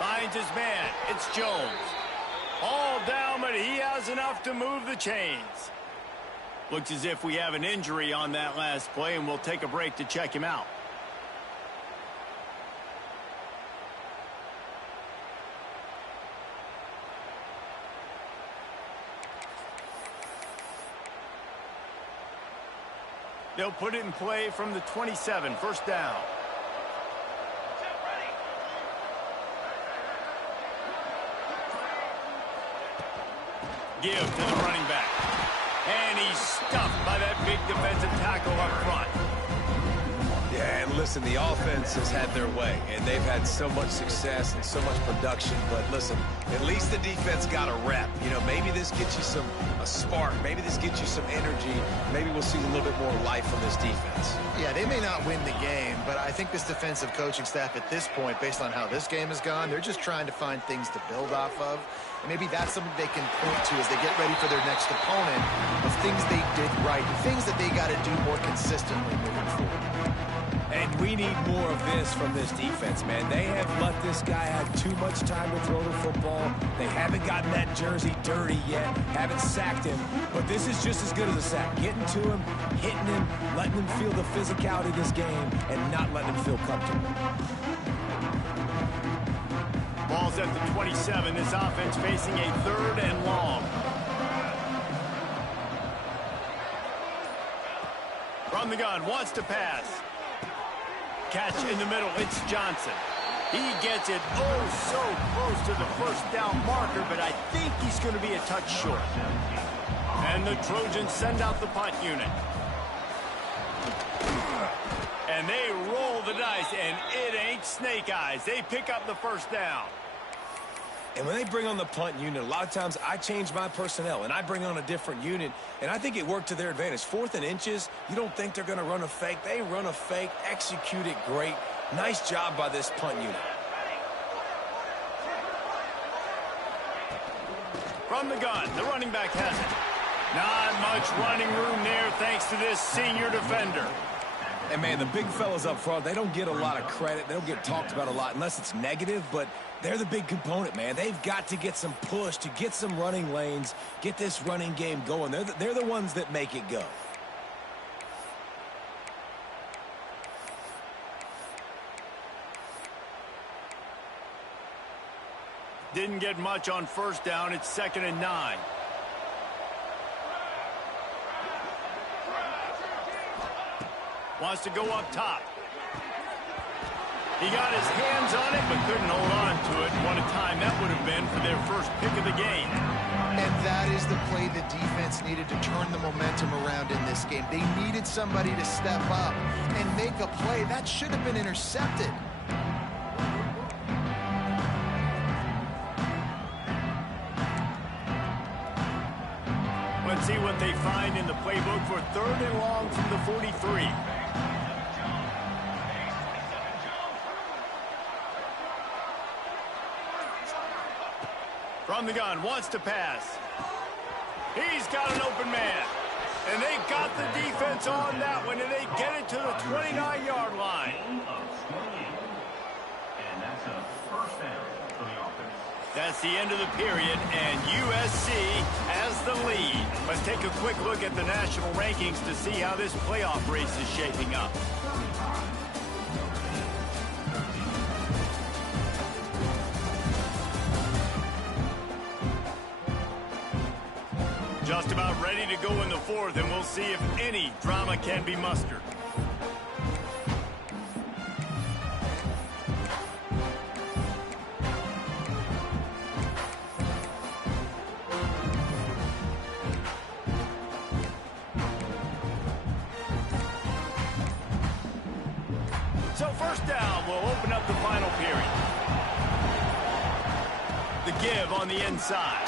Finds his man. It's Jones. All down, but he has enough to move the chains. Looks as if we have an injury on that last play, and we'll take a break to check him out. They'll put it in play from the 27, 1st down. Give to the running back. And he's stuffed by that big defensive tackle up front. Yeah, and listen, the offense has had their way, and they've had so much success and so much production. But listen, at least the defense got a rep. You know, maybe this gets you a spark. Maybe this gets you some energy. Maybe we'll see a little bit more life from this defense. Yeah, they may not win the game, but I think this defensive coaching staff at this point, based on how this game has gone, they're just trying to find things to build off of. And maybe that's something they can point to as they get ready for their next opponent of things they did right, things that they got to do more consistently moving forward. And we need more of this from this defense, man. They have let this guy have too much time to throw the football. They haven't gotten that jersey dirty yet, haven't sacked him. But this is just as good as a sack. Getting to him, hitting him, letting him feel the physicality of this game, and not letting him feel comfortable. Ball's at the 27. This offense facing a 3rd and long. From the gun, wants to pass. Catch in the middle, it's Johnson. He gets it so close to the 1st down marker, but I think he's going to be a touch short. And the Trojans send out the punt unit. And they roll the dice, and it ain't snake eyes. They pick up the 1st down. And when they bring on the punt unit, a lot of times I change my personnel, and I bring on a different unit, and I think it worked to their advantage. 4th and inches, you don't think they're going to run a fake. They run a fake, execute it great. Nice job by this punt unit. From the gun, the running back has it. Not much running room there thanks to this senior defender. And, man, the big fellas up front, they don't get a lot of credit. They don't get talked about a lot unless it's negative, but they're the big component, man. They've got to get some push, to get some running lanes, get this running game going. They're the ones that make it go. Didn't get much on first down. It's 2nd and 9. Wants to go up top. He got his hands on it, but couldn't hold on to it. What a time that would have been for their first pick of the game. And that is the play the defense needed to turn the momentum around in this game. They needed somebody to step up and make a play. That should have been intercepted. Let's see what they find in the playbook for 3rd and long from the 43. From the gun, wants to pass. He's got an open man. And they got the defense on that one, and they get it to the 29-yard line. And that's a first down for the offense. That's the end of the period, and USC has the lead. Let's take a quick look at the national rankings to see how this playoff race is shaping up. Just about ready to go in the 4th, and we'll see if any drama can be mustered. So first down will open up the final period. The give on the inside.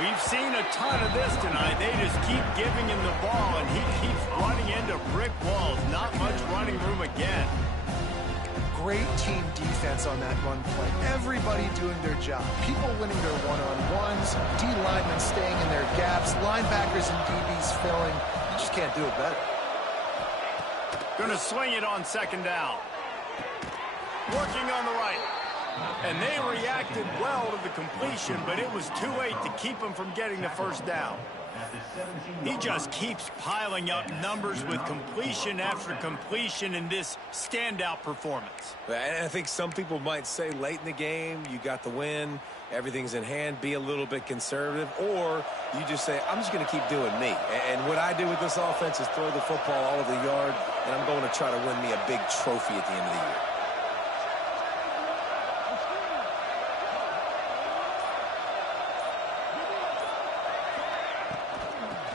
We've seen a ton of this tonight. They just keep giving him the ball, and he keeps running into brick walls. Not much running room again. Great team defense on that run play. Everybody doing their job. People winning their one-on-ones, D linemen staying in their gaps, linebackers and DBs filling. You just can't do it better. Gonna swing it on 2nd down. Working on the right. And they reacted well to the completion, but it was too late to keep him from getting the first down. He just keeps piling up numbers with completion after completion in this standout performance. And I think some people might say late in the game, you got the win, everything's in hand, be a little bit conservative, or you just say, I'm just going to keep doing me. And what I do with this offense is throw the football all over the yard, and I'm going to try to win me a big trophy at the end of the year.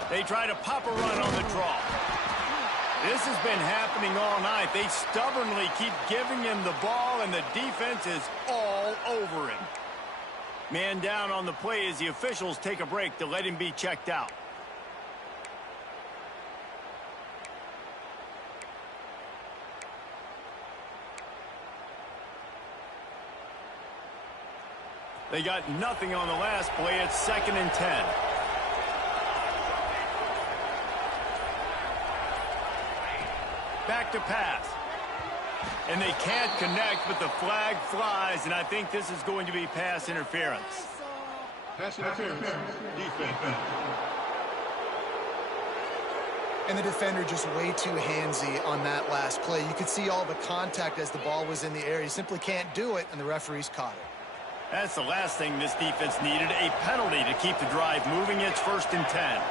They try to pop a run on the draw. This has been happening all night. They stubbornly keep giving him the ball, and the defense is all over him. Man down on the play as the officials take a break to let him be checked out. They got nothing on the last play. It's 2nd and 10. Back to pass. And they can't connect, but the flag flies, and I think this is going to be pass interference. Pass interference. Defense. And the defender just way too handsy on that last play. You could see all the contact as the ball was in the air. He simply can't do it, and the referees caught it. That's the last thing this defense needed, a penalty to keep the drive moving. It's 1st and 10.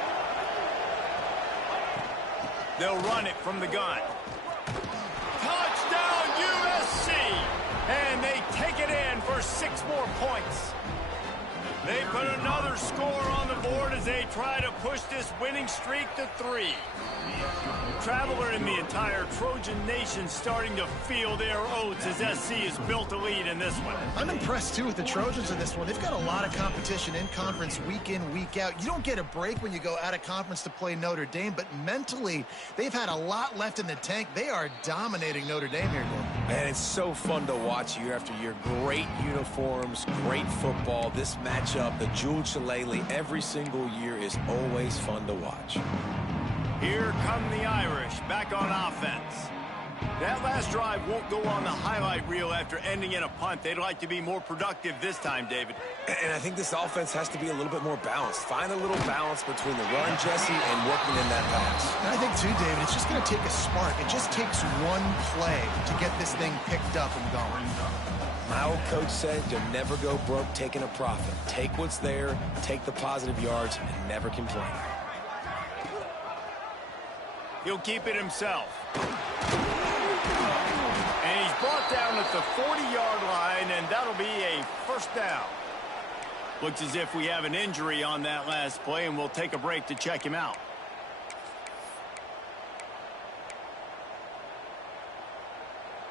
They'll run it from the gun. Touchdown, USC! And they take it in for 6 more points. They put another score on the board as they try to push this winning streak to 3. Traveler and the entire Trojan Nation starting to feel their oats as SC has built a lead in this one. I'm impressed, too, with the Trojans in this one. They've got a lot of competition in conference week in, week out. You don't get a break when you go out of conference to play Notre Dame, but mentally, they've had a lot left in the tank. They are dominating Notre Dame here, Gordon. And it's so fun to watch year after year. Great uniforms, great football. This matchup, the Jewel Shillelagh, every single year is always fun to watch. Here come the Irish back on offense. That last drive won't go on the highlight reel after ending in a punt. They'd like to be more productive this time, David. And I think this offense has to be a little bit more balanced. Find a little balance between the run, Jesse, and working in that pass. And I think, too, David, it's just going to take a spark. It just takes one play to get this thing picked up and going. My old coach said you'll never go broke taking a profit. Take what's there, take the positive yards, and never complain. He'll keep it himself. And he's brought down at the 40-yard line, and that'll be a first down. Looks as if we have an injury on that last play, and we'll take a break to check him out.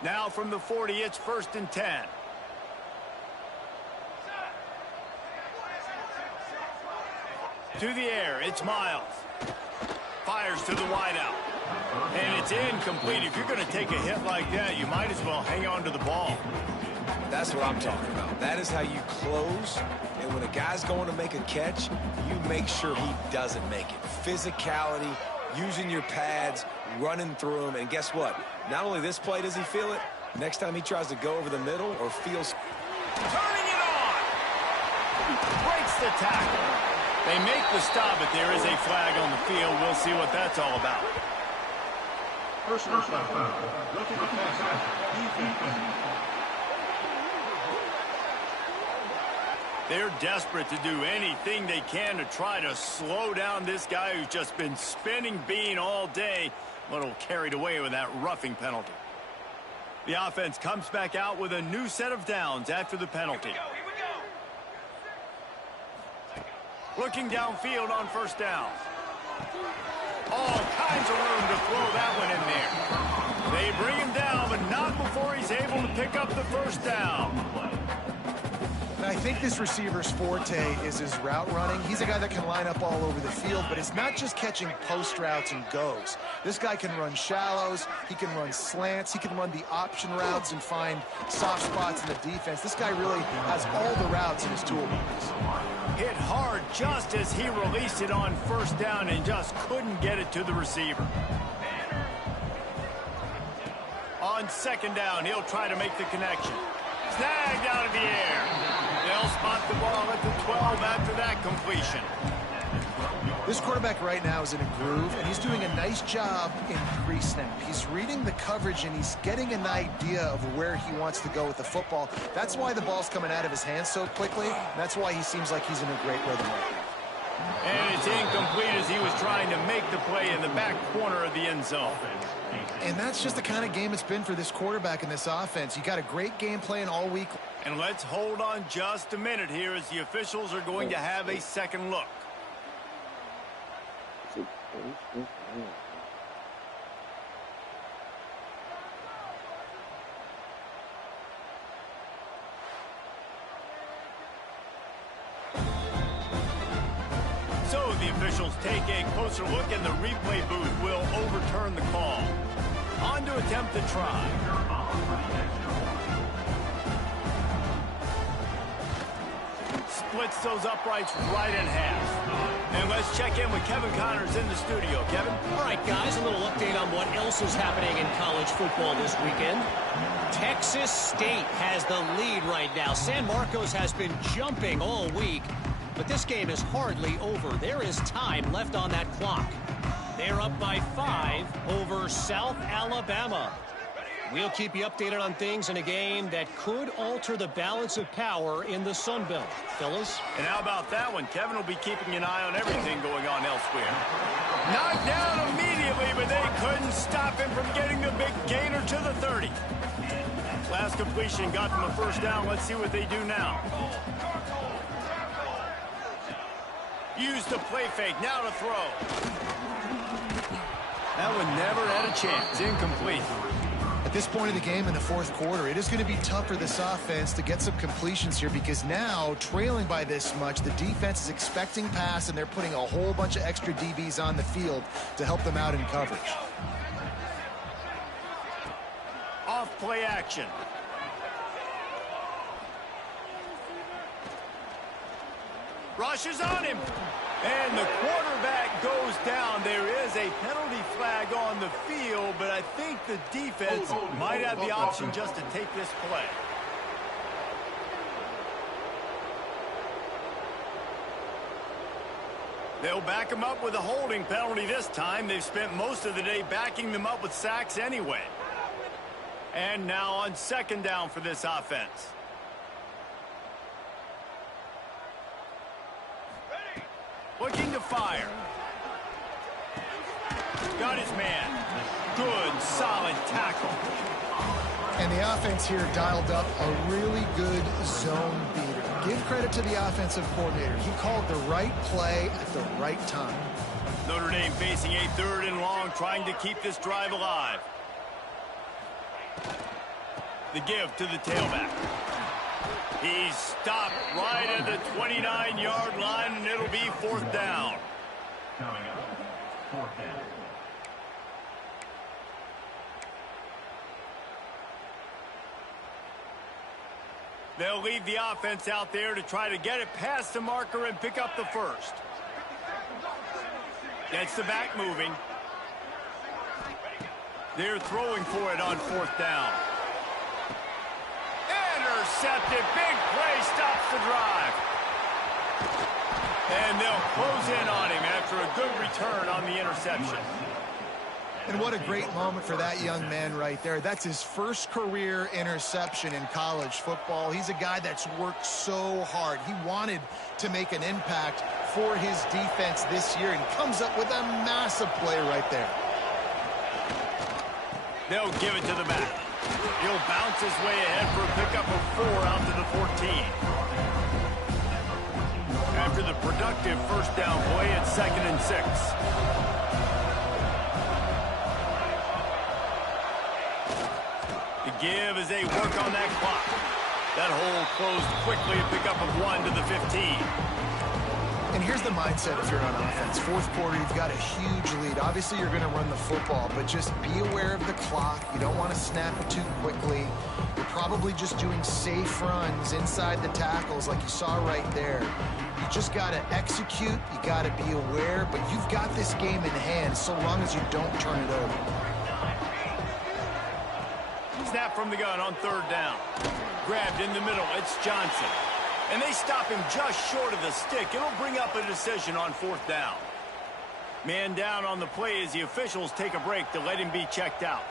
Now from the 40, it's 1st and 10. To the air, it's Miles. Fires to the wideout. And it's incomplete. If you're going to take a hit like that, you might as well hang on to the ball. That's what I'm talking about. That is how you close. And when a guy's going to make a catch, you make sure he doesn't make it. Physicality, using your pads, running through him. And guess what? Not only this play does he feel it, next time he tries to go over the middle or feels... Turning it on! Breaks the tackle. They make the stop, but there is a flag on the field. We'll see what that's all about. Personal foul. Looking to pass. They're desperate to do anything they can to try to slow down this guy who's just been spinning bean all day. A little carried away with that roughing penalty. The offense comes back out with a new set of downs after the penalty. Looking downfield on 1st down. All kinds of room to throw that one in there. They bring him down, but not before he's able to pick up the 1st down. And I think this receiver's forte is his route running. He's a guy that can line up all over the field, but it's not just catching post routes and goes. This guy can run shallows, he can run slants, he can run the option routes and find soft spots in the defense. This guy really has all the routes in his toolbox. Hit hard just as he released it on 1st down and just couldn't get it to the receiver. On 2nd down, he'll try to make the connection. Snagged out of the air. They'll spot the ball at the 12 after that completion. This quarterback right now is in a groove, and he's doing a nice job in pre-snap. He's reading the coverage, and he's getting an idea of where he wants to go with the football. That's why the ball's coming out of his hands so quickly, and that's why he seems like he's in a great rhythm right now. And it's incomplete as he was trying to make the play in the back corner of the end zone. And that's just the kind of game it's been for this quarterback in this offense. You got a great game plan all week. And let's hold on just a minute here as the officials are going to have a second look. So the officials take a closer look, and the replay booth will overturn the call. On to attempt the try. Splits those uprights right in half. And let's check in with Kevin Connors in the studio. Kevin? All right, guys, a little update on what else is happening in college football this weekend. Texas State has the lead right now. San Marcos has been jumping all week, but this game is hardly over. There is time left on that clock. They're up by 5 over South Alabama. We'll keep you updated on things in a game that could alter the balance of power in the Sun Belt. Fellas? And how about that one? Kevin will be keeping an eye on everything going on elsewhere. Knocked down immediately, but they couldn't stop him from getting the big gainer to the 30. Last completion got them a 1st down. Let's see what they do now. Use the play fake. Now to throw. That one never had a chance. Incomplete. At this point in the game in the 4th quarter, it is going to be tough for this offense to get some completions here because now, trailing by this much, the defense is expecting pass, and they're putting a whole bunch of extra DBs on the field to help them out in coverage. Off play action. Rushes on him. And the quarterback goes down. There is a penalty flag on the field, but I think the defense might have the option just to take this play. They'll back him up with a holding penalty this time. They've spent most of the day backing them up with sacks anyway. And now on second down for this offense. Looking to fire. Got his man. Good, solid tackle. And the offense here dialed up a really good zone beater. Give credit to the offensive coordinator. He called the right play at the right time. Notre Dame facing a third and long, trying to keep this drive alive. The give to the tailback. He's stopped right at the 29-yard line, and it'll be fourth down. Coming up, fourth down. They'll leave the offense out there to try to get it past the marker and pick up the first. Gets the back moving. They're throwing for it on fourth down. Intercepted. Big play stops the drive. And they'll close in on him after a good return on the interception. And what a great moment for that young man right there. That's his first career interception in college football. He's a guy that's worked so hard. He wanted to make an impact for his defense this year and comes up with a massive play right there. They'll give it to the back. He'll bounce his way ahead for a pickup of 4 out to the 14. After the productive first down play, it's 2nd and 6. The give as they work on that clock. That hole closed quickly, a pickup of 1 to the 15. And here's the mindset if you're on offense. Fourth quarter, you've got a huge lead. Obviously, you're going to run the football, but just be aware of the clock. You don't want to snap it too quickly. You're probably just doing safe runs inside the tackles like you saw right there. You just got to execute. You got to be aware, but you've got this game in hand so long as you don't turn it over. Snap from the gun on third down. Grabbed in the middle. It's Johnson. And they stop him just short of the stick. It'll bring up a decision on fourth down. Man down on the play as the officials take a break to let him be checked out.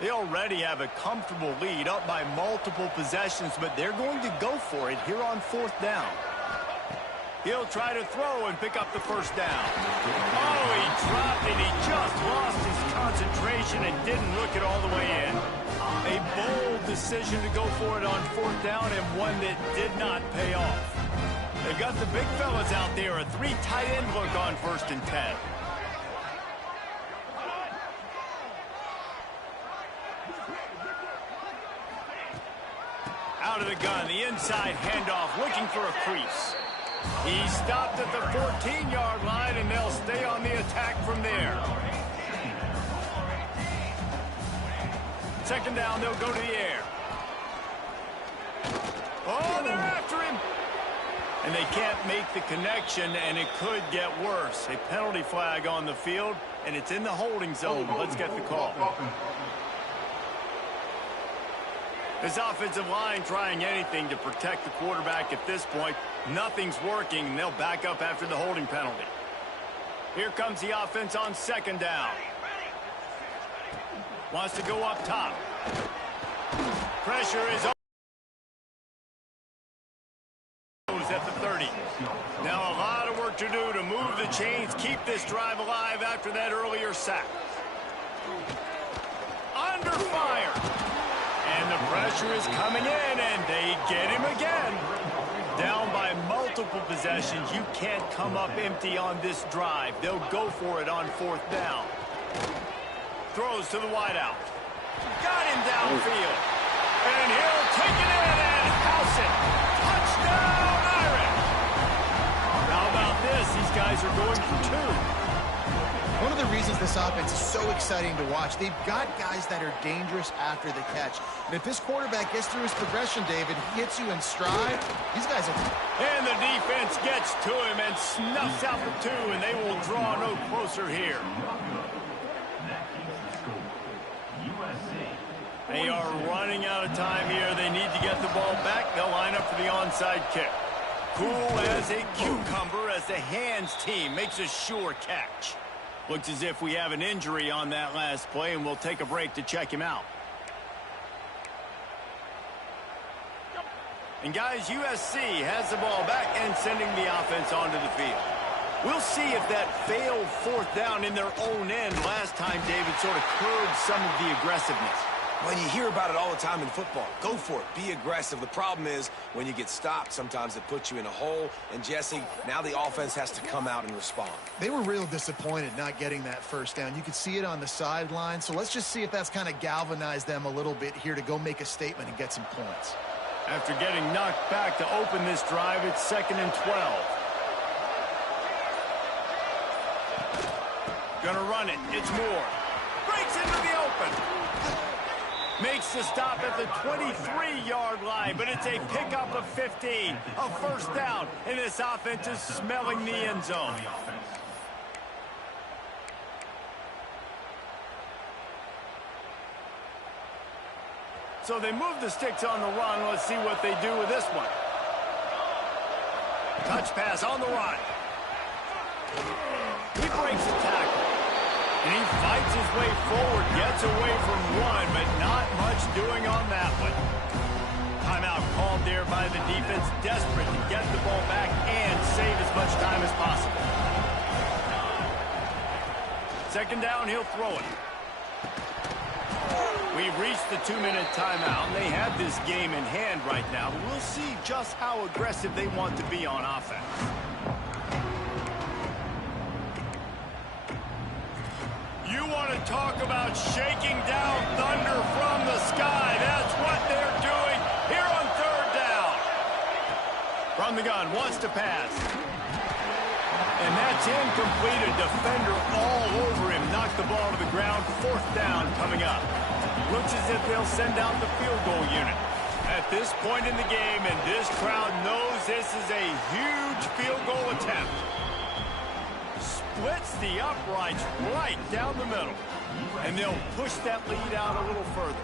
They already have a comfortable lead, up by multiple possessions, but they're going to go for it here on fourth down. He'll try to throw and pick up the first down. Oh, he dropped it. He just lost his concentration and didn't look it all the way in. A bold decision to go for it on fourth down and one that did not pay off. They've got the big fellas out there. A 3 tight end look on 1st and 10. Out of the gun, the inside handoff, looking for a crease. He stopped at the 14-yard line, and they'll stay on the attack from there. 2nd down, they'll go to the air. Oh, they're after him. And they can't make the connection, and it could get worse. A penalty flag on the field, and it's in the holding zone. Let's get the call. This offensive line trying anything to protect the quarterback at this point. Nothing's working, and they'll back up after the holding penalty. Here comes the offense on 2nd down. Wants to go up top. Pressure is at the 30. Now a lot of work to do to move the chains, keep this drive alive after that earlier sack. Under fire. And the pressure is coming in, and they get him again. Down by multiple possessions. You can't come up empty on this drive. They'll go for it on fourth down. Throws to the wideout. Got him downfield. And he'll take it in and house it. Touchdown, Irish. How about this? These guys are going for 2. One of the reasons this offense is so exciting to watch, they've got guys that are dangerous after the catch. And if this quarterback gets through his progression, David, he hits you in stride, these guys are... And the defense gets to him and snuffs out the 2, and they will draw no closer here. They are running out of time here. They need to get the ball back. They'll line up for the onside kick. Cool as a cucumber as the hands team makes a sure catch. Looks as if we have an injury on that last play, and we'll take a break to check him out. And guys, USC has the ball back and sending the offense onto the field. We'll see if that failed 4th down in their own end last time, David, sort of curbed some of the aggressiveness. When you hear about it all the time in football, go for it. Be aggressive. The problem is when you get stopped, sometimes it puts you in a hole. And, Jesse, now the offense has to come out and respond. They were real disappointed not getting that 1st down. You could see it on the sideline. So let's just see if that's kind of galvanized them a little bit here to go make a statement and get some points. After getting knocked back to open this drive, it's 2nd and 12. Gonna run it. It's Moore. Breaks into the open. Makes the stop at the 23-yard line, but it's a pickup of 15. A 1st down, and this offense is smelling the end zone. So they move the sticks on the run. Let's see what they do with this one. Touch pass on the run. He breaks the tackle. And he fights his way forward, gets away from one, but not much doing on that one. Timeout called there by the defense, desperate to get the ball back and save as much time as possible. 2nd down, he'll throw it. We've reached the 2-minute timeout, and they have this game in hand right now, but we'll see just how aggressive they want to be on offense. You want to talk about shaking down thunder from the sky. That's what they're doing here on 3rd down. From the gun, wants to pass. And that's incomplete. A defender all over him. Knocked the ball to the ground. 4th down coming up. Looks as if they'll send out the field goal unit. At this point in the game, and this crowd knows this is a huge field goal attempt. Splits the uprights right down the middle. And they'll push that lead out a little further.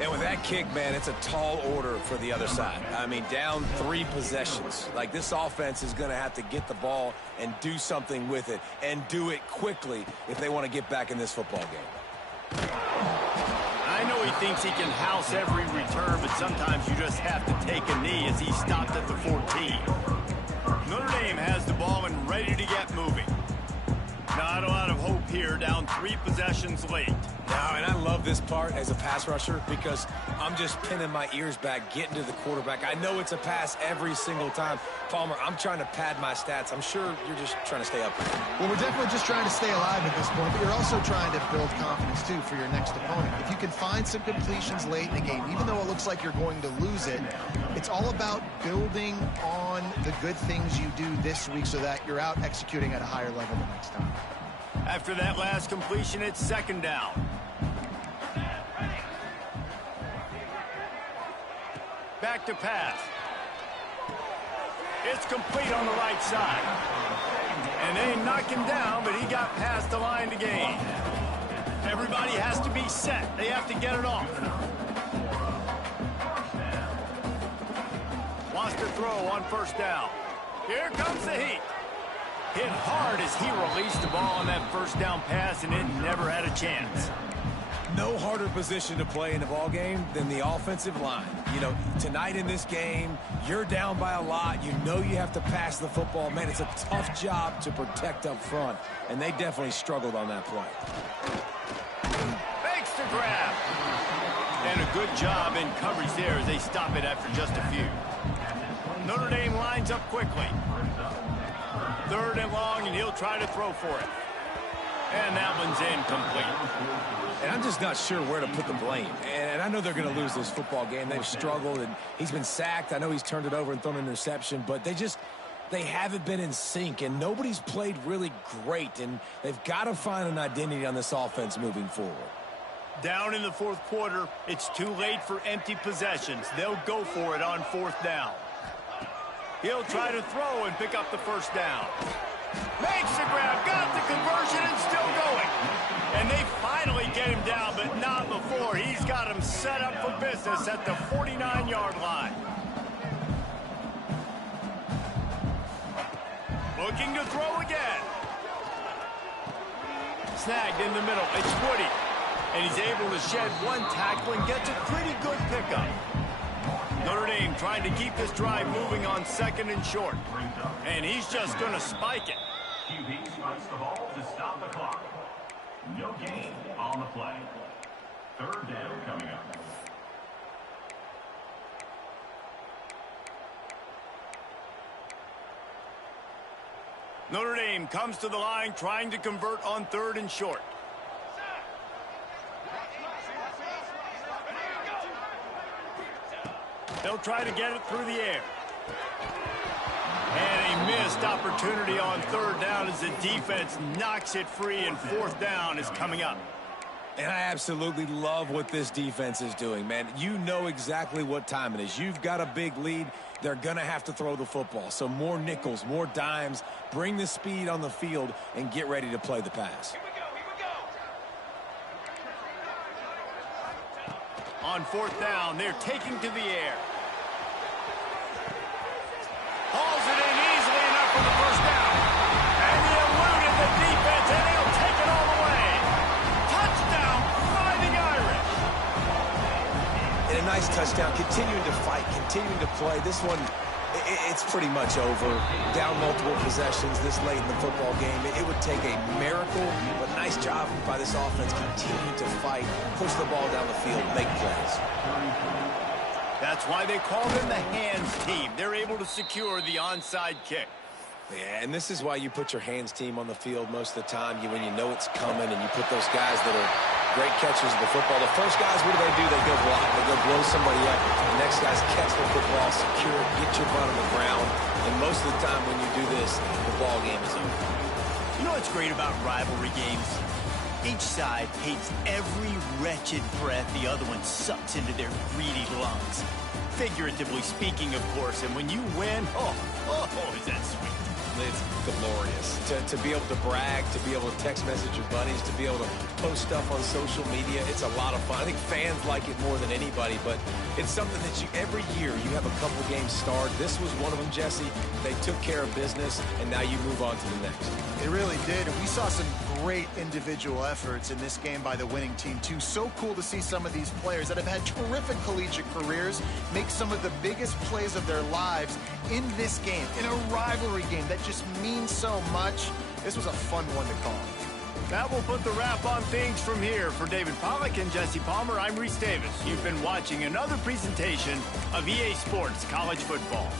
And with that kick, man, it's a tall order for the other side. I mean, down 3 possessions. Like, this offense is going to have to get the ball and do something with it, and do it quickly if they want to get back in this football game. I know he thinks he can house every return, but sometimes you just have to take a knee as he stopped at the 14. Notre Dame has the ball and ready to get moving. Not a lot of hope here, down 3 possessions late. No, and I love this part as a pass rusher because I'm just pinning my ears back, getting to the quarterback. I know it's a pass every single time. Palmer, I'm trying to pad my stats. I'm sure you're just trying to stay up. Well, we're definitely just trying to stay alive at this point, but you're also trying to build confidence, too, for your next opponent. If you can find some completions late in the game, even though it looks like you're going to lose it, it's all about building on the good things you do this week so that you're out executing at a higher level the next time. After that last completion, it's 2nd down. Back to pass. It's complete on the right side. And they knock him down, but he got past the line to gain. Everybody has to be set. They have to get it off. Wants to throw on 1st down. Here comes the heat. Hit hard as he released the ball on that 1st down pass, and it never had a chance. No harder position to play in the ball game than the offensive line. You know, tonight in this game, you're down by a lot. You know you have to pass the football. Man, it's a tough job to protect up front, and they definitely struggled on that play. Fakes to grab. And a good job in coverage there as they stop it after just a few. Notre Dame lines up quickly. 3rd and long, and he'll try to throw for it. And that one's incomplete. And I'm just not sure where to put the blame. And I know they're going to lose this football game. They've struggled, and he's been sacked. I know he's turned it over and thrown an interception, but they they haven't been in sync, and nobody's played really great, and they've got to find an identity on this offense moving forward. Down in the fourth quarter, it's too late for empty possessions. They'll go for it on fourth down. He'll try to throw and pick up the first down. Makes the grab, got the conversion, and still going. And they finally get him down, but not before. He's got him set up for business at the 49-yard line. Looking to throw again. Snagged in the middle. It's Woody. And he's able to shed one tackle and gets a pretty good pickup. Notre Dame trying to keep this drive moving on second and short. And he's just going to spike it. QB spikes the ball to stop the clock. No gain on the play. Third down coming up. Notre Dame comes to the line trying to convert on third and short. They'll try to get it through the air. And a missed opportunity on third down as the defense knocks it free, and fourth down is coming up. And I absolutely love what this defense is doing, man. You know exactly what time it is. You've got a big lead. They're going to have to throw the football. So more nickels, more dimes, bring the speed on the field, and get ready to play the pass. On fourth down, they're taking to the air. Hauls it in easily enough for the first down. And he eluded the defense, and he'll take it all the way. Touchdown, Fighting Irish. And a nice touchdown, continuing to fight, continuing to play. This one, it's pretty much over. Down multiple possessions this late in the football game. It would take a miracle, but nice job by this offense continuing to fight, push the ball down the field, make plays. That's why they call them the hands team. They're able to secure the onside kick. Yeah, and this is why you put your hands team on the field most of the time when you know it's coming, and you put those guys that are great catchers of the football. The first guys, what do? They go block. They go blow somebody up. The next guys catch the football, secure it, get your butt on the ground. And most of the time when you do this, the ball game is over. You know what's great about rivalry games? Each side hates every wretched breath the other one sucks into their greedy lungs. Figuratively speaking, of course. And when you win, oh, is that sweet. It's glorious. To be able to brag, to be able to text message your buddies, to be able to post stuff on social media, it's a lot of fun. I think fans like it more than anybody, but it's something that every year you have a couple games starred. This was one of them, Jesse. They took care of business, and now you move on to the next. They really did, and we saw some great individual efforts in this game by the winning team, too. So cool to see some of these players that have had terrific collegiate careers make some of the biggest plays of their lives in this game, in a rivalry game that just means so much. This was a fun one to call. That will put the wrap on things from here. For David Pollack and Jesse Palmer, I'm Reese Davis. You've been watching another presentation of EA Sports College Football.